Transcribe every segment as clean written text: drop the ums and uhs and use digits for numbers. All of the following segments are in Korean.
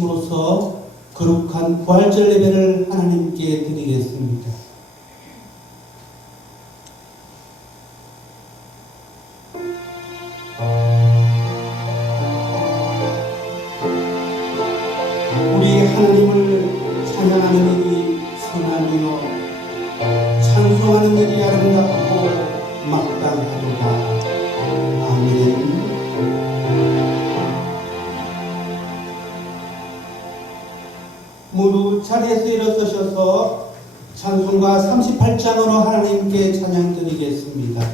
바치심으로써 거룩한 부활절 예배를 하나님께 드리겠습니다. 우리 하나님을 찬양하는 일이 선하며 찬송하는 일이 아름답고 마땅하도다. 아멘. 모두 자리에서 일어서셔서 찬송가 38장으로 하나님께 찬양 드리겠습니다.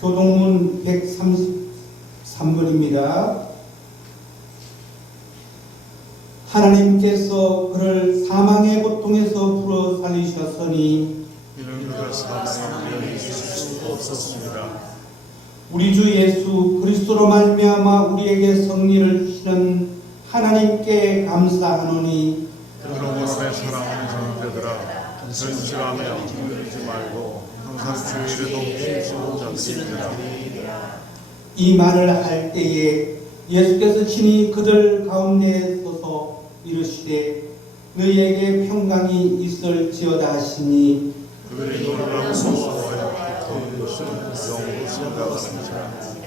교동문 133번입니다. 하나님께서 그를 사망의 고통에서 풀어 살리셨으니 이는 그가 사망에 있을 수 없었습니다. 우리 주 예수 그리스도로 말미암아 우리에게 성리를 주시는 하나님께 감사하노니 그러므로 내 사랑하는 성도들아 전실하며 힘들지 말고 항상 주의를 돕는 자들이니라. 이 말을 할 때에 예수께서 친히 그들 가운데 서서 이르시되 너희에게 평강이 있을지어다 하시니 그들이 놀라고 무서워하여 그 것은 영으로 생각하는지라.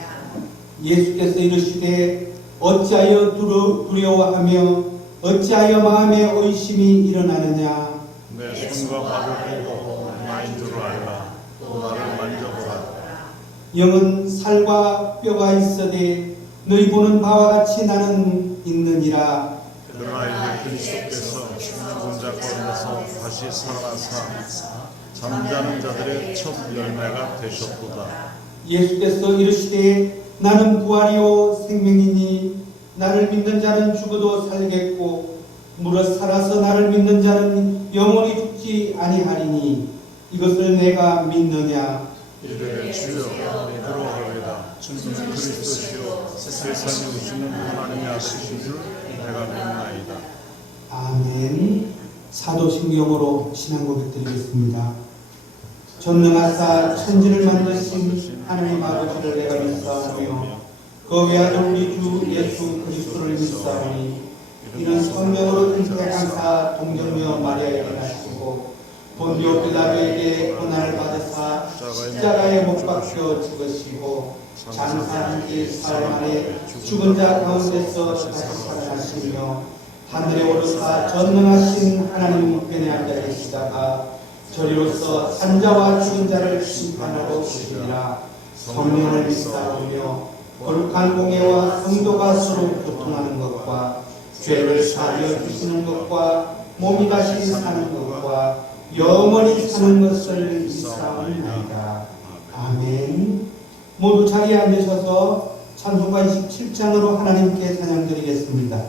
예수께서 이르시되 어찌하여 두려워하며 어찌하여 마음에 의심이 일어나느냐. 내 손과 발을 보고 나인 줄 알라. 또 나를 만져보라. 영은 살과 뼈가 있으되 너희 보는 바와 같이 나는 있느니라. 그러나 이제 그리스도께서 죽은 자 가운데서 다시 살아나사 잠자는 자들의 첫 열매가 되셨도다. 예수께서 이르시되 나는 부활이요 생명이니 나를 믿는 자는 죽어도 살겠고 무릇 살아서 나를 믿는 자는 영원히 죽지 아니하리니 이것을 내가 믿느냐. 이르되 주여 그러하리이다. 주는 그리스도시요 세상에 오시는 하나님의 아들이신 줄 내가 믿나이다. 아멘. 사도신경으로 신앙 고백 드리겠습니다. 전능하사 천지를 만드신 하나님 아버지를 내가 믿사오며 그 외아들 우리 주 예수 그리스도를 믿사오니 이는 성령으로 잉태하사 동정녀 마리아에게 나시고 본디오 빌라도에게 고난을 받으사 십자가에 못 박혀 죽으시고 장사한 지 사흘 만에 죽은 자 가운데서 다시 살아나시며 하늘에 오르사 전능하신 하나님 우편에 앉아 계시다가 저리로서 산자와 죽은 자를 심판하러 오시리라. 성령을 믿사오며 거룩한 공예와 성도가 서로 교통하는 것과 죄를 사하여 주시는 것과 몸이 다시 사는 것과 영원히 사는 것을 믿사옵나이다. 아멘. 모두 자리에 앉으셔서 찬송가 27장으로 하나님께 찬양드리겠습니다.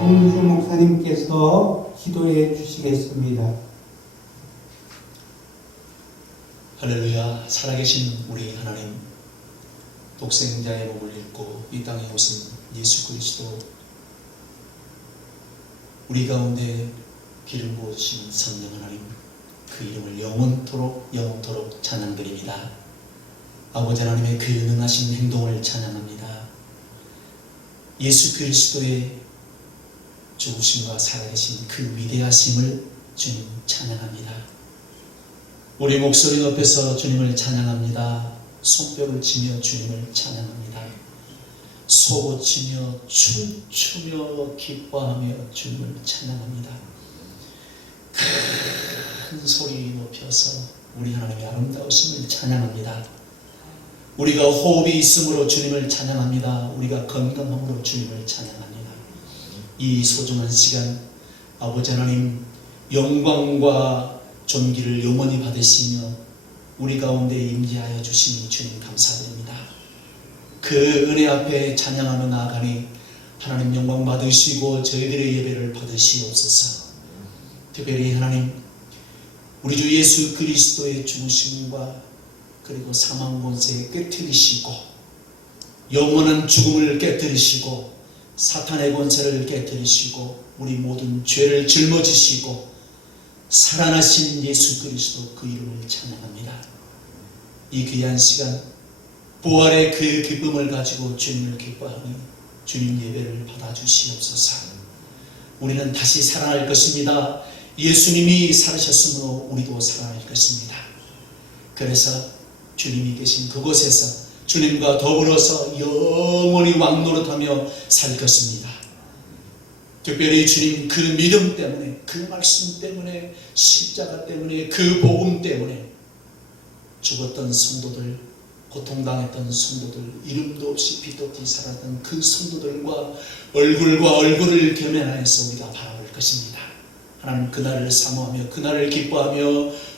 홍주 목사님께서 기도해 주시겠습니다. 할렐루야. 살아계신 우리 하나님, 독생자의 몸을 입고 이 땅에 오신 예수 그리스도, 우리 가운데 기름 부으신 성령 하나님, 그 이름을 영원토록 찬양드립니다. 아버지 하나님의 그 은능하신 행동을 찬양합니다. 예수 그리스도의 죽으심과 살아계신 그 위대하심을 주님 찬양합니다. 우리 목소리 높여서 주님을 찬양합니다. 손뼉을 치며 주님을 찬양합니다. 소고치며 춤추며 기뻐하며 주님을 찬양합니다. 큰 소리 높여서 우리 하나님의 아름다우심을 찬양합니다. 우리가 호흡이 있으므로 주님을 찬양합니다. 우리가 건강함으로 주님을 찬양합니다. 이 소중한 시간 아버지 하나님 영광과 존귀를 영원히 받으시며 우리 가운데 임재하여 주시니 주님 감사드립니다. 그 은혜 앞에 찬양하며 나아가니 하나님 영광 받으시고 저희들의 예배를 받으시옵소서. 특별히 하나님, 우리 주 예수 그리스도의 죽으심과 그리고 사망 권세에 깨뜨리시고 영원한 죽음을 깨뜨리시고 사탄의 권세를 깨뜨리시고 우리 모든 죄를 짊어지시고 살아나신 예수 그리스도 그 이름을 찬양합니다. 이 귀한 시간 부활의 그 기쁨을 가지고 주님을 기뻐하니 주님 예배를 받아주시옵소서. 우리는 다시 살아날 것입니다. 예수님이 살으셨으므로 우리도 살아날 것입니다. 그래서 주님이 계신 그곳에서 주님과 더불어서 영원히 왕노릇하며 살 것입니다. 특별히 주님 그 믿음 때문에, 그 말씀 때문에, 십자가 때문에, 그 복음 때문에 죽었던 성도들, 고통당했던 성도들, 이름도 없이 빛도 없이 살았던 그 성도들과 얼굴과 얼굴을 겸연하여서 우리가 바라볼 것입니다. 하나님 그날을 사모하며 그날을 기뻐하며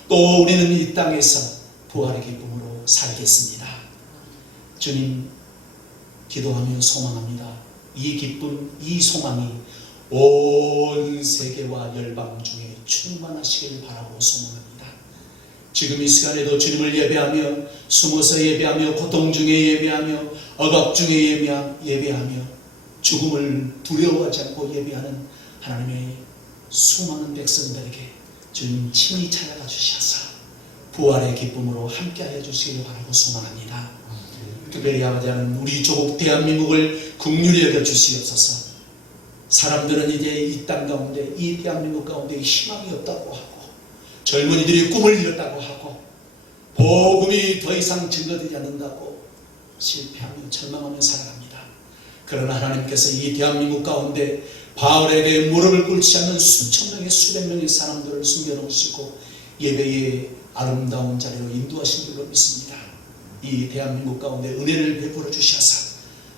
또 우리는 이 땅에서 부활의 기쁨으로 살겠습니다. 주님 기도하며 소망합니다. 이 기쁨, 이 소망이 온 세계와 열방 중에 충만하시길 바라고 소망합니다. 지금 이 시간에도 주님을 예배하며 숨어서 예배하며 고통 중에 예배하며 억압 중에 예배하며 죽음을 두려워하지 않고 예배하는 하나님의 수많은 백성들에게 주님 친히 찾아가 주셔서 부활의 기쁨으로 함께하여 주시기를 바라고 소망합니다. 특별히 아버지 하나님, 우리 조국 대한민국을 긍휼히 여겨 주시옵소서. 사람들은 이제 이 땅 가운데, 이 대한민국 가운데 희망이 없다고 하고 젊은이들이 꿈을 잃었다고 하고 복음이 더 이상 증거되지 않는다고 실패하며 절망하며 살아갑니다. 그러나 하나님께서 이 대한민국 가운데 바울에게 무릎을 꿇지 않는 수천 명의 수백 명의 사람들을 숨겨놓으시고 예배의 아름다운 자리로 인도하신 줄로 믿습니다. 이 대한민국 가운데 은혜를 베풀어 주셔서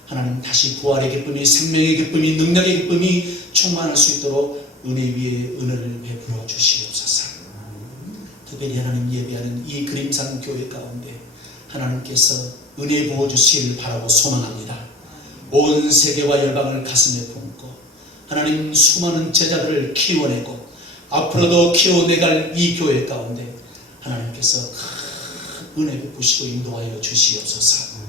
하나님 다시 부활의 기쁨이, 생명의 기쁨이, 능력의 기쁨이 충만할 수 있도록 은혜 위에 은혜를 베풀어 주시옵소서. 특별히 하나님 예배하는 이 그림산 교회 가운데 하나님께서 은혜 부어주시기를 바라고 소망합니다. 온 세계와 열방을 가슴에 품고 하나님 수많은 제자들을 키워내고 앞으로도 키워내갈 이 교회 가운데 하나님께서 큰 은혜 베푸시고 인도하여 주시옵소서.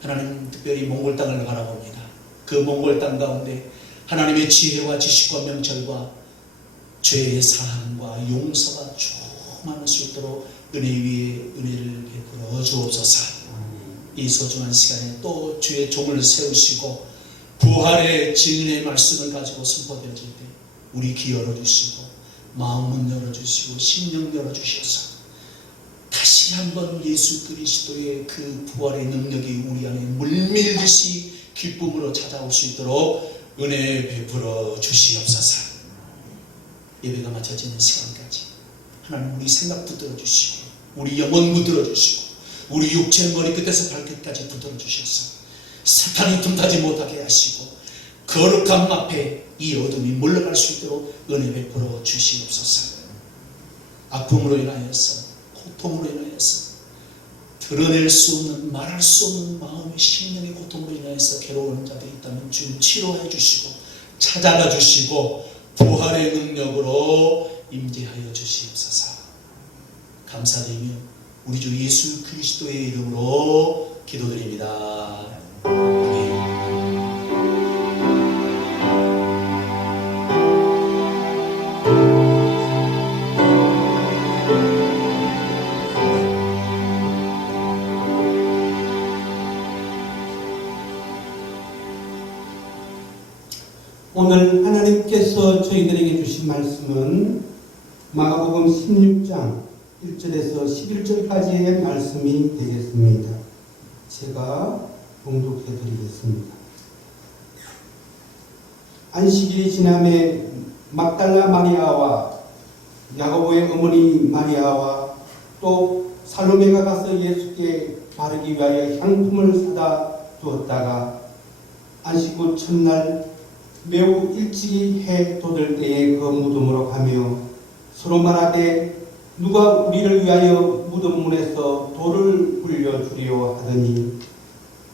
하나님 특별히 몽골 땅을 바라봅니다. 그 몽골 땅 가운데 하나님의 지혜와 지식과 명철과 죄의 사함과 용서가 충만할 수 있도록 은혜 위에 은혜를 베풀어 주옵소서. 이 소중한 시간에 또 주의 종을 세우시고 부활의 진리의 말씀을 가지고 선포되어질 때 우리 귀 열어주시고 마음문 열어주시고 심령 열어주셔서 다시 한번 예수 그리스도의 그 부활의 능력이 우리 안에 물밀듯이 기쁨으로 찾아올 수 있도록 은혜 베풀어 주시옵소서. 예배가 마쳐지는 시간까지 하나님 우리 생각 붙들어 주시고 우리 영혼 붙들어 주시고 우리 육체 머리끝에서 발끝까지 붙들어 주셔서 사탄이 틈타지 못하게 하시고 거룩함 앞에 이 어둠이 물러갈 수 있도록 은혜 베풀어 주시옵소서. 아픔으로 인하여서 고통으로 인하여서 드러낼 수 없는 말할 수 없는 마음의 심령의 고통으로 인하여서 괴로운 자들이 있다면 주님 치료해 주시고 찾아가 주시고 부활의 능력으로 임재하여 주시옵소서. 감사드리며 우리 주 예수 그리스도의 이름으로 기도드립니다. 아멘. 오늘 하나님께서 저희들에게 주신 말씀은 마가복음 16장 1절에서 11절까지의 말씀이 되겠습니다. 제가 봉독해 드리겠습니다. 안식일이 지남에 막달라 마리아와 야고보의 어머니 마리아와 또 살로메가 가서 예수께 바르기 위하여 향품을 사다 두었다가 안식 후 첫날 매우 일찍이 해 돋을 때에 그 무덤으로 가며 서로 말하되 누가 우리를 위하여 무덤 문에서 돌을 굴려 주리오 하더니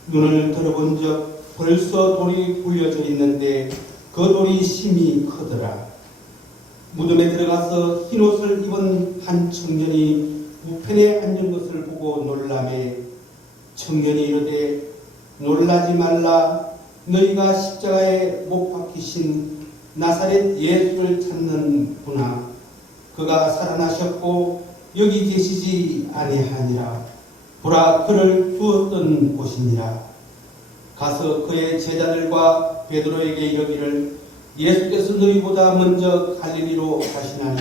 눈을 들어본 적 벌써 돌이 굴려져 있는데 그 돌이 심히 크더라. 무덤에 들어가서 흰옷을 입은 한 청년이 우편에 앉은 것을 보고 놀라매 청년이 이르되 놀라지 말라. 너희가 십자가에 못 박히신 나사렛 예수를 찾는구나. 그가 살아나셨고 여기 계시지 아니하니라. 보라, 그를 두었던 곳이니라. 가서 그의 제자들과 베드로에게 이르기를 예수께서 너희보다 먼저 갈릴리로 가시나니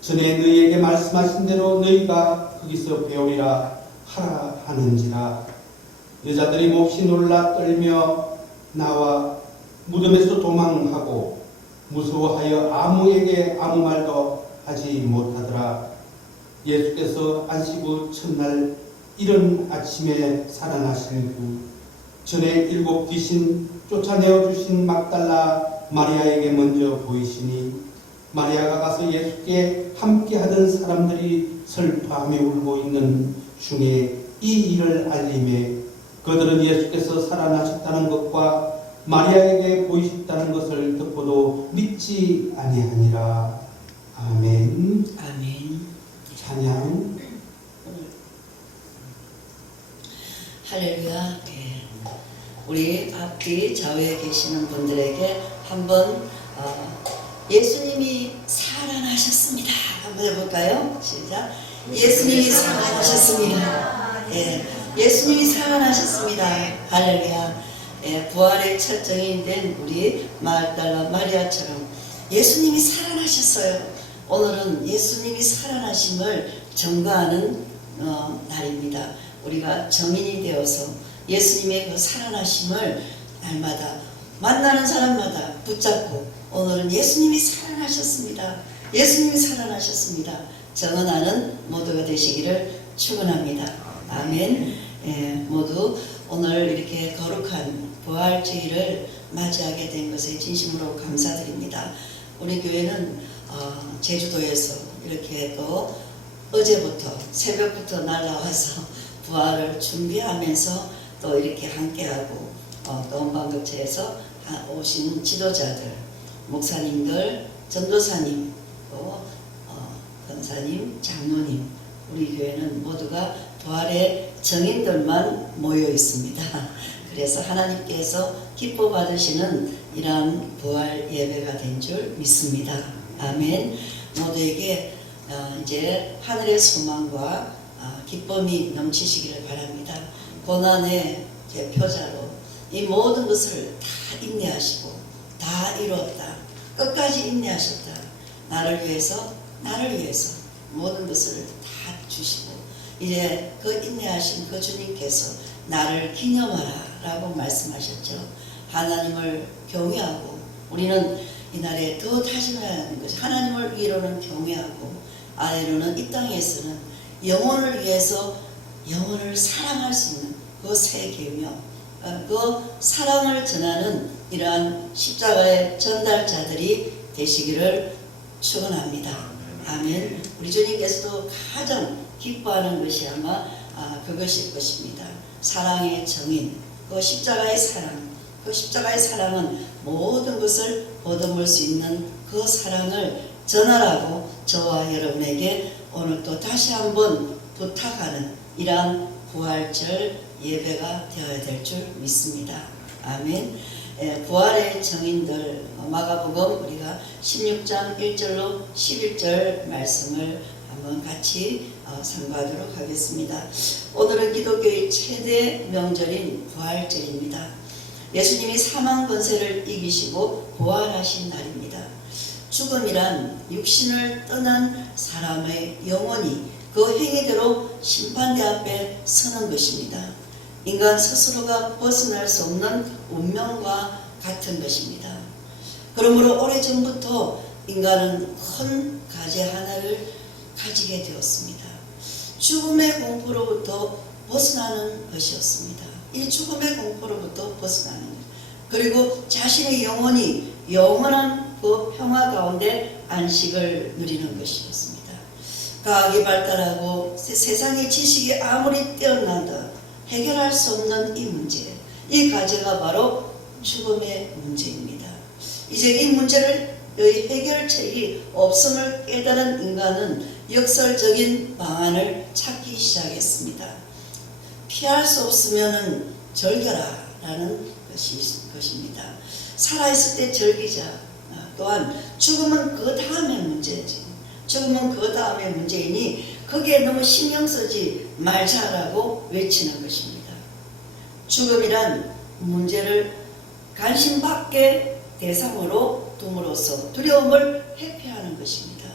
전에 너희에게 말씀하신 대로 너희가 거기서 배우리라 하라 하는지라. 여자들이 몹시 놀라 떨며 나와 무덤에서 도망하고 무서워하여 아무에게 아무 말도 하지 못하더라. 예수께서 안식 후 첫날 이른 아침에 살아나신 후 전에 7 귀신 쫓아내어 주신 막달라 마리아에게 먼저 보이시니 마리아가 가서 예수께 함께하던 사람들이 슬퍼하며 울고 있는 중에 이 일을 알림해 그들은 예수께서 살아나셨다는 것과 마리아에게 보이셨다는 것을 듣고도 믿지 아니하니라. 아멘. 아멘. 찬양. 할렐루야. 예. 우리 앞뒤 좌우에 계시는 분들에게 한번 예수님이 살아나셨습니다. 한번 해볼까요? 시작. 예수님이 살아나셨습니다. 예. 예수님이 살아나셨습니다. 할렐루야. 예. 부활의 첫 정인이 된 우리 막달라 마리아처럼 예수님이 살아나셨어요. 오늘은 예수님이 살아나심을 증거하는 날입니다. 우리가 정인이 되어서 예수님의 그 살아나심을 날마다 만나는 사람마다 붙잡고 오늘은 예수님이 살아나셨습니다. 예수님이 살아나셨습니다. 정언하는 모두가 되시기를 축원합니다. 아멘. 예, 모두 오늘 이렇게 거룩한 부활주의를 맞이하게 된 것에 진심으로 감사드립니다. 우리 교회는 제주도에서 이렇게 또 어제부터 새벽부터 날라와서 부활을 준비하면서 또 이렇게 함께하고 또 원방급체에서 오신 지도자들, 목사님들, 전도사님, 또 권사님, 장로님, 우리 교회는 모두가 부활의 정인들만 모여 있습니다. 그래서 하나님께서 기뻐 받으시는 이러한 부활 예배가 된 줄 믿습니다. 아멘. 모두에게 이제 하늘의 소망과 기쁨이 넘치시기를 바랍니다. 고난의 표자로 이 모든 것을 다 인내하시고 다 이루었다. 끝까지 인내하셨다. 나를 위해서 모든 것을 다 주시고 이제 그 인내하신 그 주님께서 나를 기념하라 라고 말씀하셨죠. 하나님을 경외하고 우리는 이날에 더 다짐해야 하는 것이 하나님을 위로는 경외하고 아래로는 이 땅에서는 영혼을 위해서 영혼을 사랑할 수 있는 그 새 계명, 그 사랑을 전하는 이러한 십자가의 전달자들이 되시기를 축원합니다. 아멘. 우리 주님께서도 가장 기뻐하는 것이 아마 그것일 것입니다. 사랑의 정인, 그 십자가의 사랑, 그 십자가의 사랑은 모든 것을 보듬을 수 있는 그 사랑을 전하라고 저와 여러분에게 오늘 또 다시 한번 부탁하는 이러한 부활절 예배가 되어야 될 줄 믿습니다. 아멘. 부활의 정인들 마가복음 우리가 16장 1절로 11절 말씀을 한번 같이 상고하도록 하겠습니다. 오늘은 기독교의 최대 명절인 부활절입니다. 예수님이 사망 권세를 이기시고 부활하신 날입니다. 죽음이란 육신을 떠난 사람의 영혼이 그 행위대로 심판대 앞에 서는 것입니다. 인간 스스로가 벗어날 수 없는 운명과 같은 것입니다. 그러므로 오래전부터 인간은 큰 과제 하나를 가지게 되었습니다. 죽음의 공포로부터 벗어나는 것이었습니다. 이 죽음의 공포로부터 벗어나는 것. 그리고 자신의 영혼이 영원한 그 평화 가운데 안식을 누리는 것이었습니다. 과학이 발달하고 세상의 지식이 아무리 뛰어난다 해결할 수 없는 이 문제, 이 과제가 바로 죽음의 문제입니다. 이제 이 문제를 해결책이 없음을 깨달은 인간은 역설적인 방안을 찾기 시작했습니다. 피할 수 없으면 절겨라라는 것입니다. 살아있을 때 즐기자. 또한 죽음은 그 다음의 문제지. 죽음은 그 다음의 문제이니 거기에 너무 신경 쓰지 말자라고 외치는 것입니다. 죽음이란 문제를 관심 밖의 대상으로 둠으로써 두려움을 회피하는 것입니다.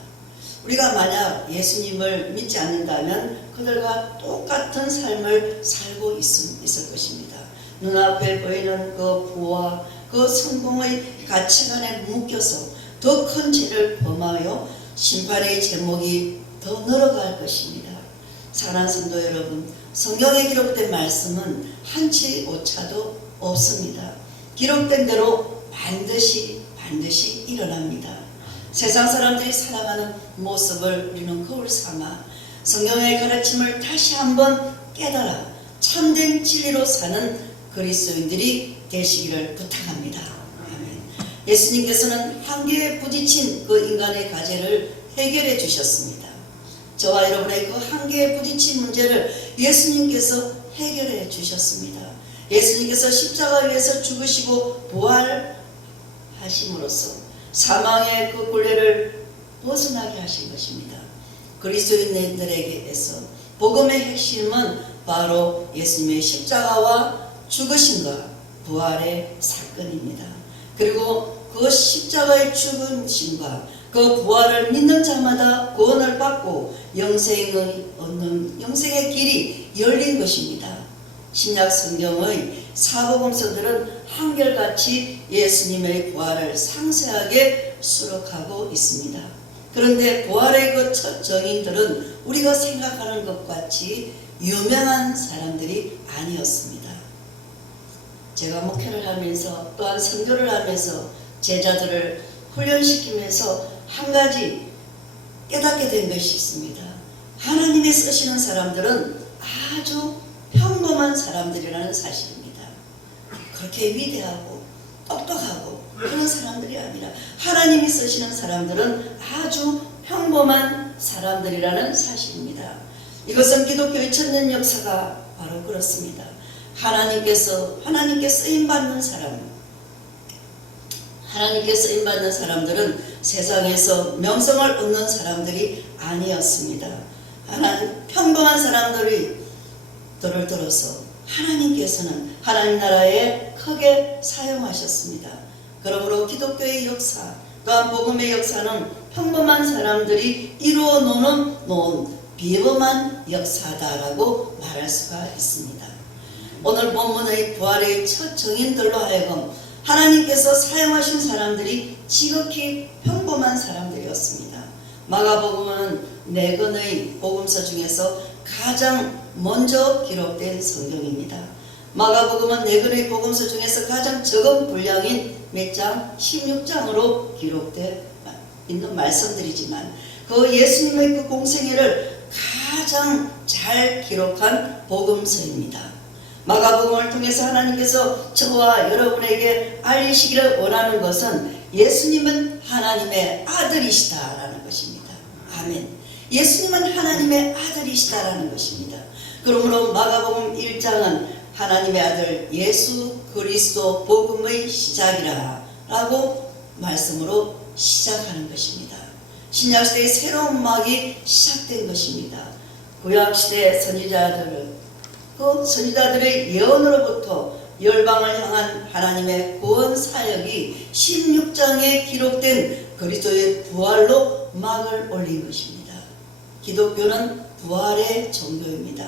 우리가 만약 예수님을 믿지 않는다면 그들과 똑같은 삶을 살고 있을 것입니다. 눈앞에 보이는 그 부와 그 성공의 가치관에 묶여서 더 큰 죄를 범하여 심판의 제목이 더 늘어갈 것입니다. 사랑하는 성도 여러분, 성경에 기록된 말씀은 한치 오차도 없습니다. 기록된 대로 반드시 일어납니다. 세상 사람들이 살아가는 모습을 우리는 거울 삼아 성경의 가르침을 다시 한번 깨달아 참된 진리로 사는 그리스도인들이 되시기를 부탁합니다. 아멘. 예수님께서는 한계에 부딪힌 그 인간의 과제를 해결해 주셨습니다. 저와 여러분의 그 한계에 부딪힌 문제를 예수님께서 해결해 주셨습니다. 예수님께서 십자가 위에서 죽으시고 부활하심으로써 사망의 그 굴레를 벗어나게 하신 것입니다. 그리스도인들에게서 복음의 핵심은 바로 예수님의 십자가와 죽으심과 부활의 사건입니다. 그리고 그 십자가의 죽으심과 그 부활을 믿는 자마다 구원을 받고 영생의 길이 열린 것입니다. 신약 성경의 사복음서들은 한결같이 예수님의 부활을 상세하게 수록하고 있습니다. 그런데 부활의 그 첫 정인들은 우리가 생각하는 것 같이 유명한 사람들이 아니었습니다. 제가 목회를 하면서 또한 선교를 하면서 제자들을 훈련시키면서 한 가지 깨닫게 된 것이 있습니다. 하나님이 쓰시는 사람들은 아주 평범한 사람들이라는 사실입니다. 그렇게 위대하고 똑똑하고 그런 사람들이 아니라 하나님이 쓰시는 사람들은 아주 평범한 사람들이라는 사실입니다. 이것은 기독교의 천년 역사가 바로 그렇습니다. 하나님께 쓰임받는 사람들은 세상에서 명성을 얻는 사람들이 아니었습니다. 평범한 사람들을 들어서 하나님께서는 하나님 나라에 크게 사용하셨습니다. 그러므로 기독교의 역사, 또한 복음의 역사는 평범한 사람들이 이루어 놓은 비범한 역사다라고 말할 수가 있습니다. 오늘 본문의 부활의 첫 정인들로 하여금 하나님께서 사용하신 사람들이 지극히 평범한 사람들이었습니다. 마가복음은 4권의 복음서 중에서 가장 먼저 기록된 성경입니다. 마가복음은 4권의 복음서 중에서 가장 적은 분량인 몇 장? 16장으로 기록되어 있는 말씀들이지만 그 예수님의 그 공생애를 가장 잘 기록한 복음서입니다. 마가복음을 통해서 하나님께서 저와 여러분에게 알리시기를 원하는 것은 예수님은 하나님의 아들이시다라는 것입니다. 아멘. 예수님은 하나님의 아들이시다라는 것입니다. 그러므로 마가복음 1장은 하나님의 아들 예수 그리스도 복음의 시작이라 라고 말씀으로 시작하는 것입니다. 신약시대의 새로운 막이 시작된 것입니다. 구약시대 선지자들의 예언으로부터 열방을 향한 하나님의 구원 사역이 16장에 기록된 그리스도의 부활로 막을 올린 것입니다. 기독교는 부활의 종교입니다.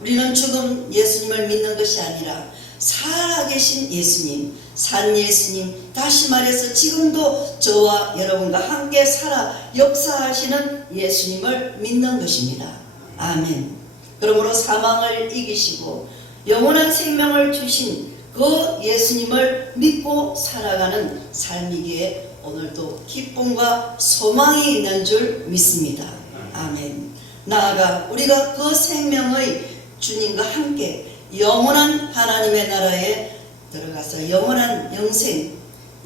우리는 죽은 예수님을 믿는 것이 아니라 살아계신 예수님, 산 예수님, 다시 말해서 지금도 저와 여러분과 함께 살아 역사하시는 예수님을 믿는 것입니다. 아멘. 그러므로 사망을 이기시고 영원한 생명을 주신 그 예수님을 믿고 살아가는 삶이기에 오늘도 기쁨과 소망이 있는 줄 믿습니다. 아멘. 나아가 우리가 그 생명의 주님과 함께 영원한 하나님의 나라에 들어가서 영원한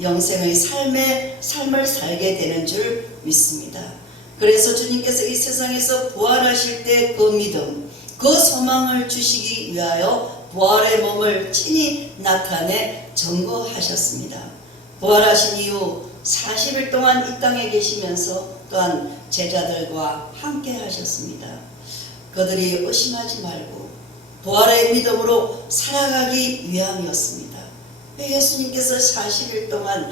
영생의 삶을 살게 되는 줄 믿습니다. 그래서 주님께서 이 세상에서 부활하실 때 그 믿음, 그 소망을 주시기 위하여 부활의 몸을 친히 나타내 증거하셨습니다. 부활하신 이후 40일 동안 이 땅에 계시면서 또한 제자들과 함께 하셨습니다. 그들이 의심하지 말고 부활의 믿음으로 살아가기 위함이었습니다. 왜 예수님께서 40일 동안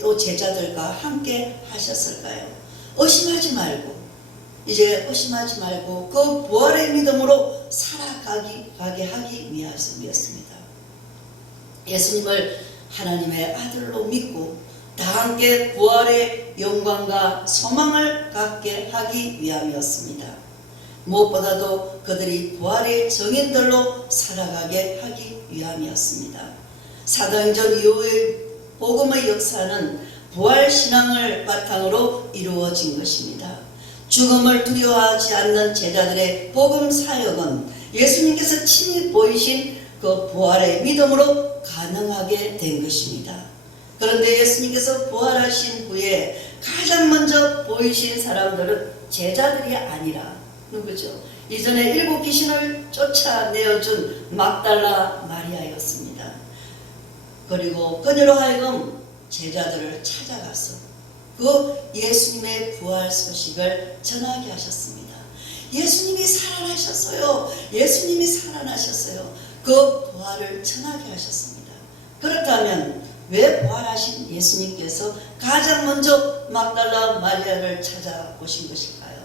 또 제자들과 함께 하셨을까요? 의심하지 말고, 이제 의심하지 말고 그 부활의 믿음으로 살아가게 하기 위함이었습니다. 예수님을 하나님의 아들로 믿고 다 함께 부활의 영광과 소망을 갖게 하기 위함이었습니다. 무엇보다도 그들이 부활의 증인들로 살아가게 하기 위함이었습니다. 사도행전 이후의 복음의 역사는 부활신앙을 바탕으로 이루어진 것입니다. 죽음을 두려워하지 않는 제자들의 복음 사역은 예수님께서 친히 보이신 그 부활의 믿음으로 가능하게 된 것입니다. 그런데 예수님께서 부활하신 후에 가장 먼저 보이신 사람들은 제자들이 아니라 누구죠? 이전에 7 귀신을 쫓아내어준 막달라 마리아였습니다. 그리고 그녀로 하여금 제자들을 찾아가서 그 예수님의 부활 소식을 전하게 하셨습니다. 예수님이 살아나셨어요. 예수님이 살아나셨어요. 그 부활을 전하게 하셨습니다. 그렇다면 왜 부활하신 예수님께서 가장 먼저 막달라 마리아를 찾아오신 것일까요?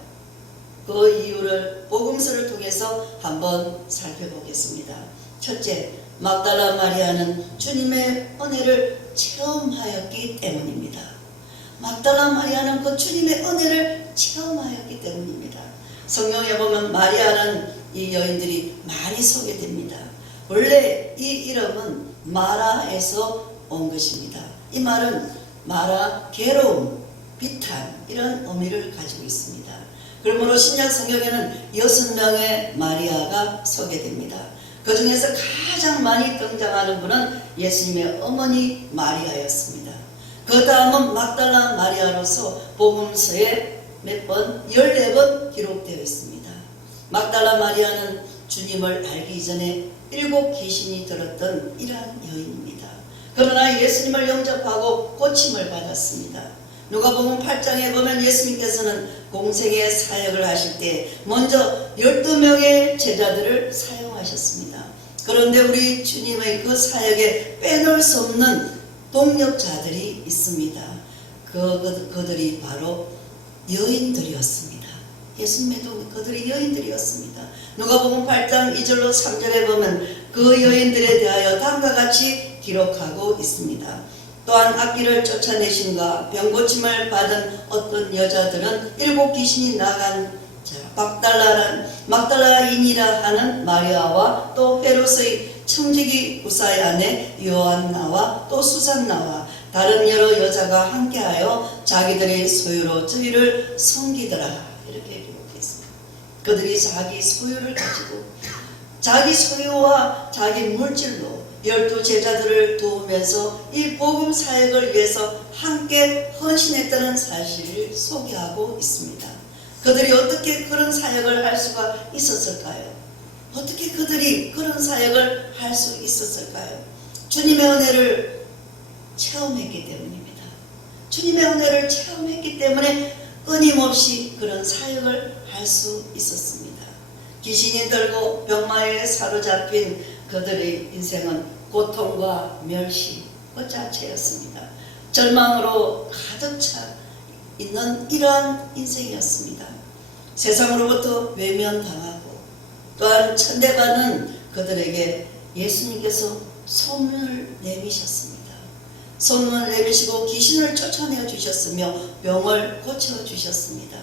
그 이유를 복음서를 통해서 한번 살펴보겠습니다. 첫째, 막달라 마리아는 주님의 은혜를 체험하였기 때문입니다. 막달라 마리아는 그 주님의 은혜를 체험하였기 때문입니다. 성경에 보면 마리아는 이 여인들이 많이 소개됩니다. 원래 이 이름은 마라에서 온 것입니다. 이 말은 마라, 괴로움, 비탄 이런 의미를 가지고 있습니다. 그러므로 신약 성경에는 6명의 마리아가 소개됩니다. 그 중에서 가장 많이 등장하는 분은 예수님의 어머니 마리아였습니다. 그 다음은 막달라 마리아로서 복음서에 몇 번? 14번 기록되어 있습니다. 막달라 마리아는 주님을 알기 전에 7 귀신이 들었던 이러한 여인입니다. 그러나 예수님을 영접하고 고침을 받았습니다. 누가복음 8장에 보면 예수님께서는 공생의 사역을 하실 때 먼저 12명의 제자들을 사용하셨습니다. 그런데 우리 주님의 그 사역에 빼놓을 수 없는 동력자들이 있습니다. 그들이 바로 여인들이었습니다. 예수님의 그들이 여인들이었습니다. 누가복음 8장 2절로 3절에 보면 그 여인들에 대하여 다음과 같이 기록하고 있습니다. 또한 악기를 쫓아내신과 병고침을 받은 어떤 여자들은 7 귀신이 나간 막달라인이라 하는 마리아와 또 헤롯의 청지기 구사의 아내 요한나와 또 수산나와 다른 여러 여자가 함께하여 자기들의 소유로 저희를 섬기더라. 이렇게 기록해 있습니다. 그들이 자기 소유를 가지고 자기 소유와 자기 물질로 12 제자들을 도우면서 이 복음 사역을 위해서 함께 헌신했다는 사실을 소개하고 있습니다. 그들이 어떻게 그런 사역을 할 수가 있었을까요? 어떻게 그들이 그런 사역을 할 수 있었을까요? 주님의 은혜를 체험했기 때문입니다. 주님의 은혜를 체험했기 때문에 끊임없이 그런 사역을 할 수 있었습니다. 귀신이 들고 병마에 사로잡힌 그들의 인생은 고통과 멸시 그 자체였습니다. 절망으로 가득 차 있는 이러한 인생이었습니다. 세상으로부터 외면당하고 또한 천대받는 그들에게 예수님께서 소문을 내미셨습니다. 소문을 내미시고 귀신을 쫓아내어 주셨으며 병을 고쳐 주셨습니다.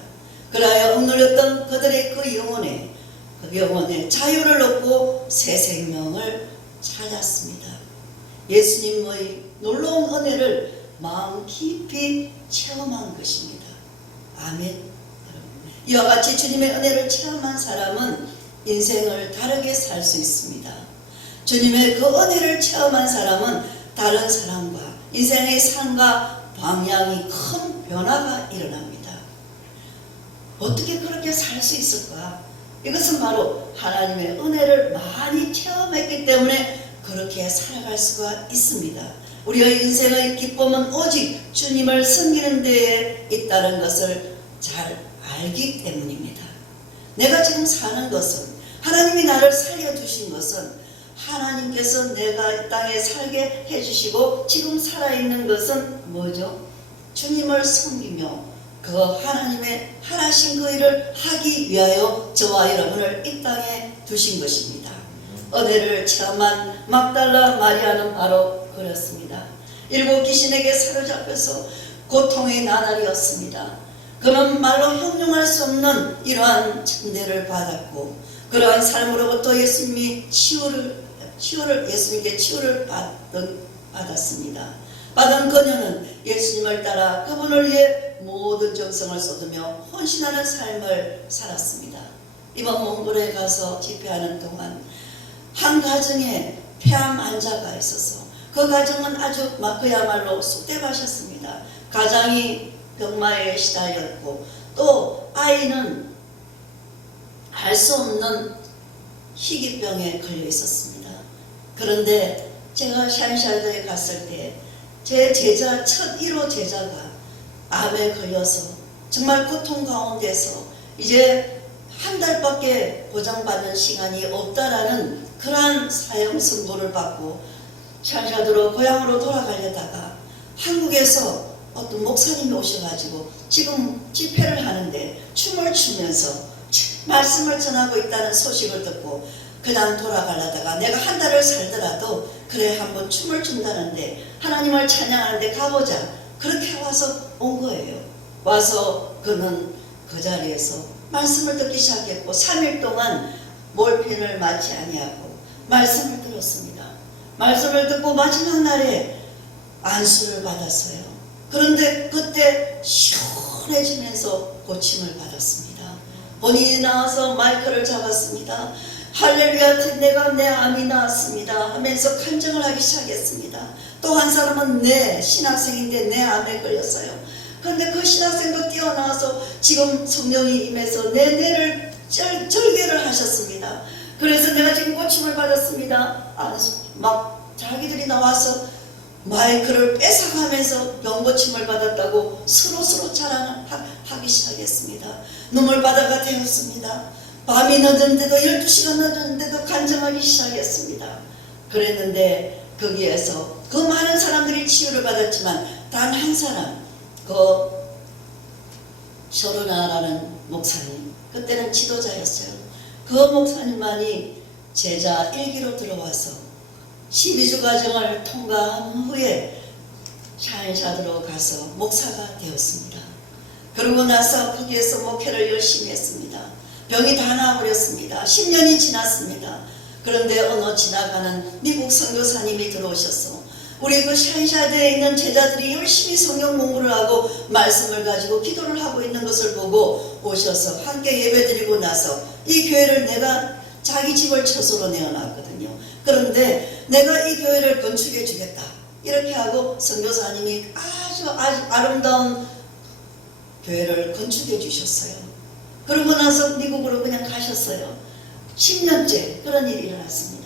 그러하여 억눌렸던 그들의 그 영혼에 자유를 얻고 새 생명을 찾았습니다. 예수님의 놀라운 은혜를 마음 깊이 체험한 것입니다. 아멘. 이와 같이 주님의 은혜를 체험한 사람은 인생을 다르게 살 수 있습니다. 주님의 그 은혜를 체험한 사람은 다른 사람과 인생의 삶과 방향이 큰 변화가 일어납니다. 어떻게 그렇게 살 수 있을까? 이것은 바로 하나님의 은혜를 많이 체험했기 때문에 그렇게 살아갈 수가 있습니다. 우리의 인생의 기쁨은 오직 주님을 섬기는 데에 있다는 것을 잘 알기 때문입니다. 내가 지금 사는 것은, 하나님이 나를 살려주신 것은, 하나님께서 내가 이 땅에 살게 해주시고 지금 살아있는 것은 뭐죠? 주님을 섬기며 그 하나님의 하나신 그 일을 하기 위하여 저와 여러분을 이 땅에 두신 것입니다. 은혜를 체험한 막달라 마리아는 바로 그렇습니다. 일곱 귀신에게 사로잡혀서 고통의 나날이었습니다. 그는 말로 형용할 수 없는 이러한 천대를 받았고, 그러한 삶으로부터 예수님께 치유를 받았습니다. 받은 그녀는 예수님을 따라 그분을 위해 모든 정성을 쏟으며 헌신하는 삶을 살았습니다. 이번 몽골에 가서 집회하는 동안 한 가정에 폐암 환자가 있어서 그 가정은 아주 그야말로 쑥대밭이었습니다. 가장이 병마에 시달렸고 또 아이는 알 수 없는 희귀병에 걸려 있었습니다. 그런데 제가 샤인샤드에 갔을 때 제 제자, 첫 1호 제자가 암에 걸려서 정말 고통 가운데서 이제 한 달밖에 보장받는 시간이 없다라는 그러한 사형 선고를 받고 샤인샤드로 고향으로 돌아가려다가 한국에서 어떤 목사님이 오셔가지고 지금 집회를 하는데 춤을 추면서 말씀을 전하고 있다는 소식을 듣고 그냥 돌아가려다가 내가 한 달을 살더라도 그래 한번 춤을 춘다는데 하나님을 찬양하는데 가보자, 그렇게 와서 온 거예요. 와서 그는 그 자리에서 말씀을 듣기 시작했고 3일 동안 몰핀을 맞지 아니하고 말씀을 들었습니다. 말씀을 듣고 마지막 날에 안수를 받았어요. 그런데 그때 시원해지면서 고침을 받았습니다. 본인이 나와서 마이크를 잡았습니다. 할렐루야, 내가 내 암이 나았습니다 하면서 간증을 하기 시작했습니다. 또 한 사람은 내 신학생인데 내 암에 걸렸어요. 그런데 그 신학생도 뛰어나와서 지금 성령이 임해서 내 뇌를 절개를 하셨습니다. 그래서 내가 지금 고침을 받았습니다. 막 자기들이 나와서 마이크를 뺏어가면서 병고침을 받았다고 서로 자랑을 하기 시작했습니다. 눈물바다가 되었습니다. 밤이 늦었는데도 12시간 늦었는데도 간증하기 시작했습니다. 그랬는데 거기에서 그 많은 사람들이 치유를 받았지만 단 한 사람, 그 쇼르나라는 목사님, 그때는 지도자였어요. 그 목사님만이 제자 1기로 들어와서 12주 과정을 통과한 후에 샤인샤드로 가서 목사가 되었습니다. 그러고 나서 거기에서 목회를 열심히 했습니다. 병이 다 나아버렸습니다. 10년이 지났습니다. 그런데 어느 지나가는 미국 선교사님이 들어오셔서 우리 그 샤인샤드에 있는 제자들이 열심히 성경 공부를 하고 말씀을 가지고 기도를 하고 있는 것을 보고 오셔서 함께 예배드리고 나서 이 교회를 내가 자기 집을 처소로 내어놨거든요. 그런데 내가 이 교회를 건축해 주겠다 이렇게 하고 선교사님이 아주 아름다운 교회를 건축해 주셨어요. 그러고 나서 미국으로 그냥 가셨어요. 10년째 그런 일이 일어났습니다.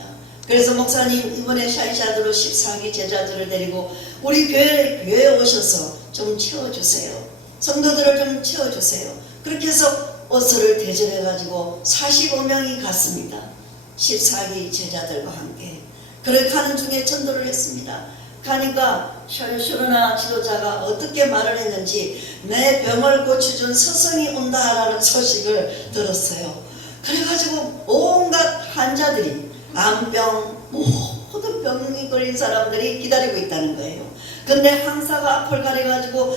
그래서 목사님 이번에 샤인샤드로 14기 제자들을 데리고 우리 교회에 오셔서 좀 채워주세요. 성도들을 좀 채워주세요. 그렇게 해서 옷을 대접해가지고 45명이 갔습니다. 14기 제자들과 함께. 그렇게 가는 중에 전도를 했습니다. 가니까 쇼르나 지도자가 어떻게 말을 했는지 내 병을 고쳐준 스승이 온다라는 소식을 들었어요. 그래가지고 온갖 환자들이 암병 모든 병이 걸린 사람들이 기다리고 있다는 거예요. 근데 항사가 앞을 가려가지고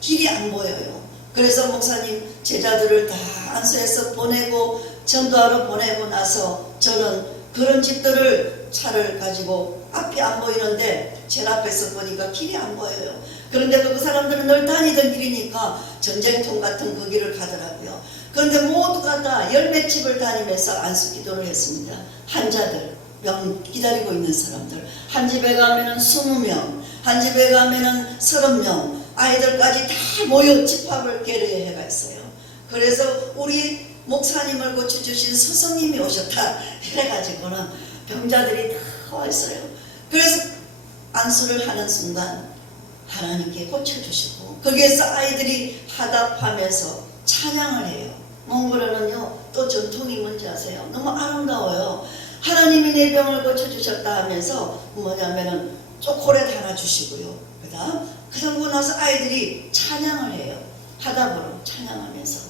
길이 안 보여요. 그래서 목사님 제자들을 다 안수해서 보내고 전도하러 보내고 나서 저는 그런 집들을 차를 가지고 앞이 안 보이는데 제일 앞에서 보니까 길이 안 보여요. 그런데 그 사람들은 늘 다니던 길이니까 전쟁통 같은 그 길을 가더라고요. 그런데 모두가 다 열몇 집을 다니면서 안수 기도를 했습니다. 환자들 병 기다리고 있는 사람들, 한 집에 가면은 20명, 한 집에 가면은 30명, 아이들까지 다 모여 집합을 계례회가 있어요. 그래서 우리 목사님을 고쳐주신 스승님이 오셨다 이래가지고는 병자들이 다 와 있어요. 그래서 안수를 하는 순간 하나님께 고쳐주시고 거기에서 아이들이 화답하면서 찬양을 해요. 몽골어는요 또 전통이 뭔지 아세요? 너무 아름다워요. 하나님이 내 병을 고쳐주셨다 하면서 뭐냐면은 초콜릿 하나 주시고요. 그러고 나서 아이들이 찬양을 해요. 화답으로 찬양하면서.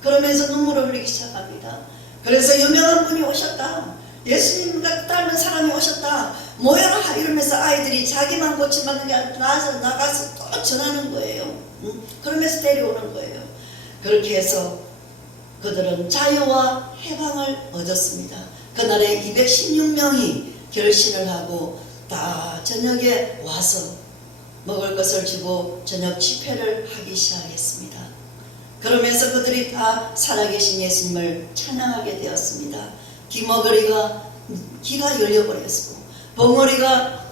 그러면서 눈물을 흘리기 시작합니다. 그래서 유명한 분이 오셨다. 예수님과 닮은 사람이 오셨다. 모여라 이러면서 아이들이 자기만 고침받는 게 아니라 나가서 또 전하는 거예요. 그러면서 데려오는 거예요. 그렇게 해서 그들은 자유와 해방을 얻었습니다. 그날에 216명이 결신을 하고 다 저녁에 와서 먹을 것을 주고 저녁 집회를 하기 시작했습니다. 그러면서 그들이 다 살아계신 예수님을 찬양하게 되었습니다. 귀머거리가 귀가 열려버렸고 벙어리가